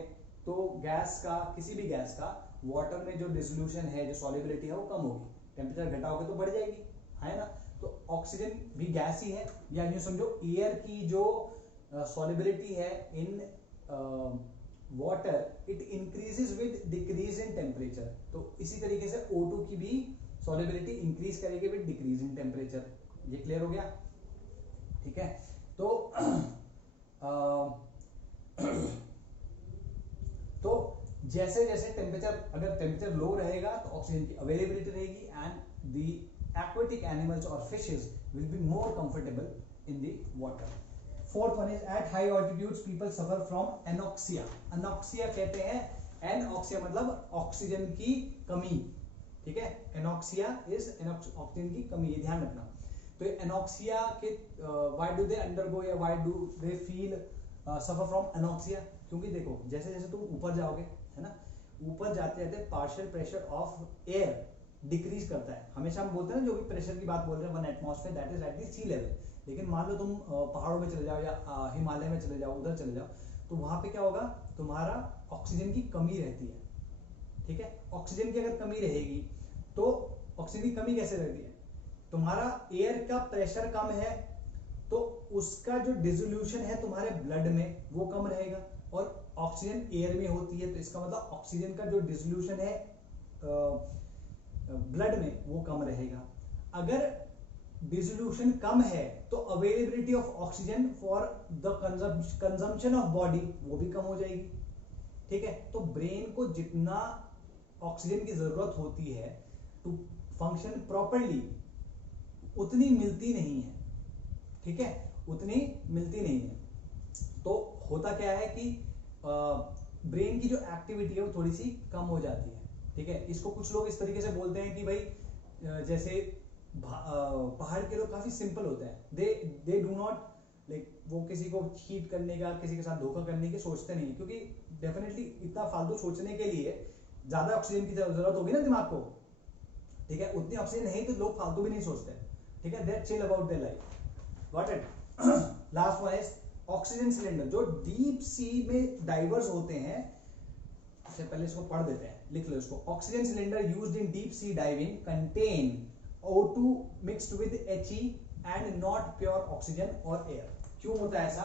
तो गैस का, किसी भी गैस का वाटर में जो डिसोल्यूशन है, जो सॉल्युबिलिटी है वो कम होगी। टेम्परेचर घटाओगे तो बढ़ जाएगी, है ना। तो ऑक्सीजन भी गैस ही है, या यूं समझो एयर की जो सॉल्युबिलिटी है in water, it increases with decrease in temperature. तो इसी तरीके से O2 की भी सॉल्युबिलिटी इंक्रीज करेगी विद डिक्रीज इन टेम्परेचर। ये क्लियर हो गया, ठीक है। तो तो जैसे जैसे टेम्परेचर, अगर टेम्परेचर लो रहेगा तो ऑक्सीजन की अवेलेबिलिटी रहेगी and the aquatic animals or fishes will be more comfortable in the water. Fourth one is at high altitudes people suffer from anoxia. Anoxia कहते हैं, anoxia मतलब ऑक्सीजन की कमी, ठीक है। anoxia is ऑक्सीजन की कमी, ये ध्यान रखना। तो anoxia के why do they undergo या why do they feel suffer from anoxia? क्योंकि देखो, जैसे जैसे तुम ऊपर जाओगे, है ना, ऊपर जाते जाते partial pressure of air decrease करता है। हमेशा हम बोलते हैं ना, जो भी प्रेशर की बात बोल रहे हैं, 1 atmosphere that is at the sea level. लेकिन मान लो तुम पहाड़ों में चले जाओ या हिमालय में चले जाओ, उधर चले जाओ, तो वहां पे क्या होगा, तुम्हारा ऑक्सीजन की कमी रहती है, ठीक है। ऑक्सीजन की अगर कमी रहेगी तो ऑक्सीजन की कमी कैसे रहती है, तुम्हारा एयर का प्रेशर कम है तो उसका जो डिसोल्यूशन है तुम्हारे ब्लड में वो कम रहेगा, और ऑक्सीजन एयर में होती है तो इसका मतलब ऑक्सीजन का जो डिसोल्यूशन है ब्लड में वो कम रहेगा। अगर डिसोल्यूशन कम है तो availability of oxygen for the consumption of body वो भी कम हो जाएगी, ठीक है। तो ब्रेन को जितना ऑक्सीजन की जरूरत होती है टू फंक्शन प्रॉपरली उतनी मिलती नहीं है, ठीक है, उतनी मिलती नहीं है। तो होता क्या है कि ब्रेन की जो एक्टिविटी है वो थोड़ी सी कम हो जाती है, ठीक है। इसको कुछ लोग इस तरीके से बोलते हैं कि भाई जैसे पहाड़ के लोग काफी सिंपल होते हैं, दे डू नॉट लाइक, वो किसी को चीट करने का, किसी के साथ धोखा करने की सोचते नहीं, क्योंकि डेफिनेटली इतना फालतू सोचने के लिए ज्यादा ऑक्सीजन की जरूरत होगी ना दिमाग को, ठीक है। उतनी ऑक्सीजन नहीं तो लोग फालतू भी नहीं सोचते, ठीक है। They chill about their life, got it. Last one is oxygen cylinder, जो डीप सी में डाइवर्स होते हैं। इससे पहले इसको पढ़ देते हैं, लिख लो इसको। Oxygen cylinder used in deep sea diving contain O2 mixed with He and not pure oxygen और एयर। क्यों होता है ऐसा,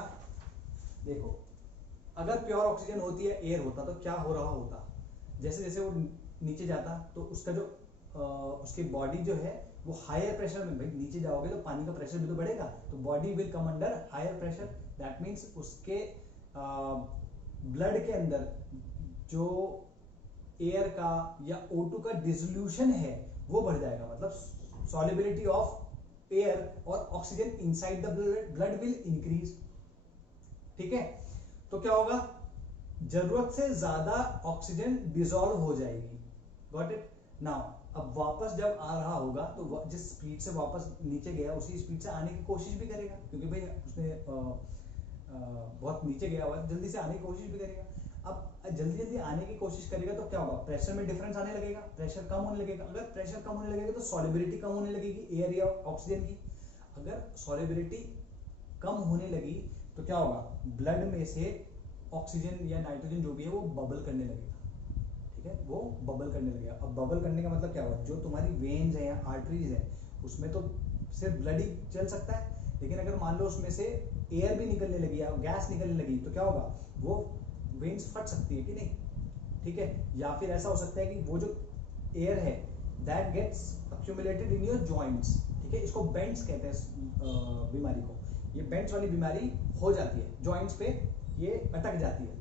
देखो, अगर प्योर ऑक्सीजन होती है, एयर होता, तो क्या हो रहा होता, जैसे जैसे वो नीचे जाता तो उसका जो उसकी बॉडी जो है वो हायर प्रेशर में, भाई नीचे जाओगे तो पानी का प्रेशर भी तो बढ़ेगा, तो body will come under higher pressure. That means उसके ब्लड के अंदर जो एयर का या O2 का डिसोल्यूशन है वो बढ़ जाएगा, मतलब सॉल्युबिलिटी ऑफ एयर और oxygen inside the blood will increase, ठीक है। तो क्या होगा, जरूरत से ज्यादा ऑक्सीजन डिसॉल्व हो जाएगी, गॉट इट। नाउ अब वापस जब आ रहा होगा तो जिस स्पीड से वापस नीचे गया उसी स्पीड से आने की कोशिश भी करेगा, क्योंकि भाई उसने बहुत नीचे गया हुआ है, जल्दी से आने की कोशिश भी करेगा। अब जल्दी जल्दी आने की कोशिश करेगा तो क्या होगा, प्रेशर में डिफरेंस आने लगेगा, प्रेशर कम होने लगेगा। अगर प्रेशर कम होने लगेगा तो सॉल्युबिलिटी कम होने लगेगी एयर या ऑक्सीजन की। अगर सॉल्युबिलिटी कम होने लगी तो क्या होगा, ब्लड में से ऑक्सीजन या नाइट्रोजन जो भी है वो बबल करने लगेगा, ठीक है, वो बबल करने लगेगा। अब बबल करने का मतलब क्या होगा, जो तुम्हारी वेन्स है या आर्टरीज है उसमें तो सिर्फ ब्लड ही चल सकता है, लेकिन अगर मान लो उसमें से एयर भी निकलने लगी है, गैस निकलने लगी, तो क्या होगा, वो वेन्स फट सकती है कि नहीं, ठीक है। या फिर ऐसा हो सकता है कि वो जो एयर है that gets accumulated in your joints, ठीक है। इसको बेंड्स कहते हैं इस बीमारी को। ये बेंड्स वाली बीमारी हो जाती है, जॉइंट्स पे ये अटक जाती है।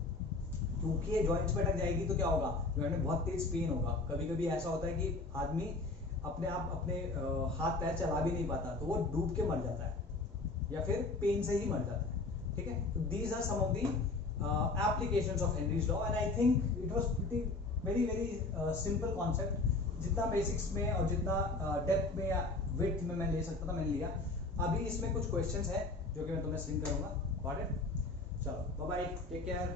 क्योंकि ये जॉइंट्स पे अटक जाएगी तो क्या होगा, जॉइंट में बहुत तेज पेन होगा। कभी कभी ऐसा होता है कि आदमी अपने आप अपने हाथ पैर चला भी नहीं पाता, तो वो डूब के मर जाता है या फिर पेन से ही मर जाता है, ठीक है। तो these are some of the applications of Henry's law and I think it was pretty very simple concept। जितना बेसिक्स में और जितना डेप्थ में या विड्थ में मैं ले सकता था मैंने लिया। अभी इसमें कुछ क्वेश्चंस है जो कि मैं तुम्हें स्क्रीन करूंगा। Got it? चलो बाय बाय, टेक केयर।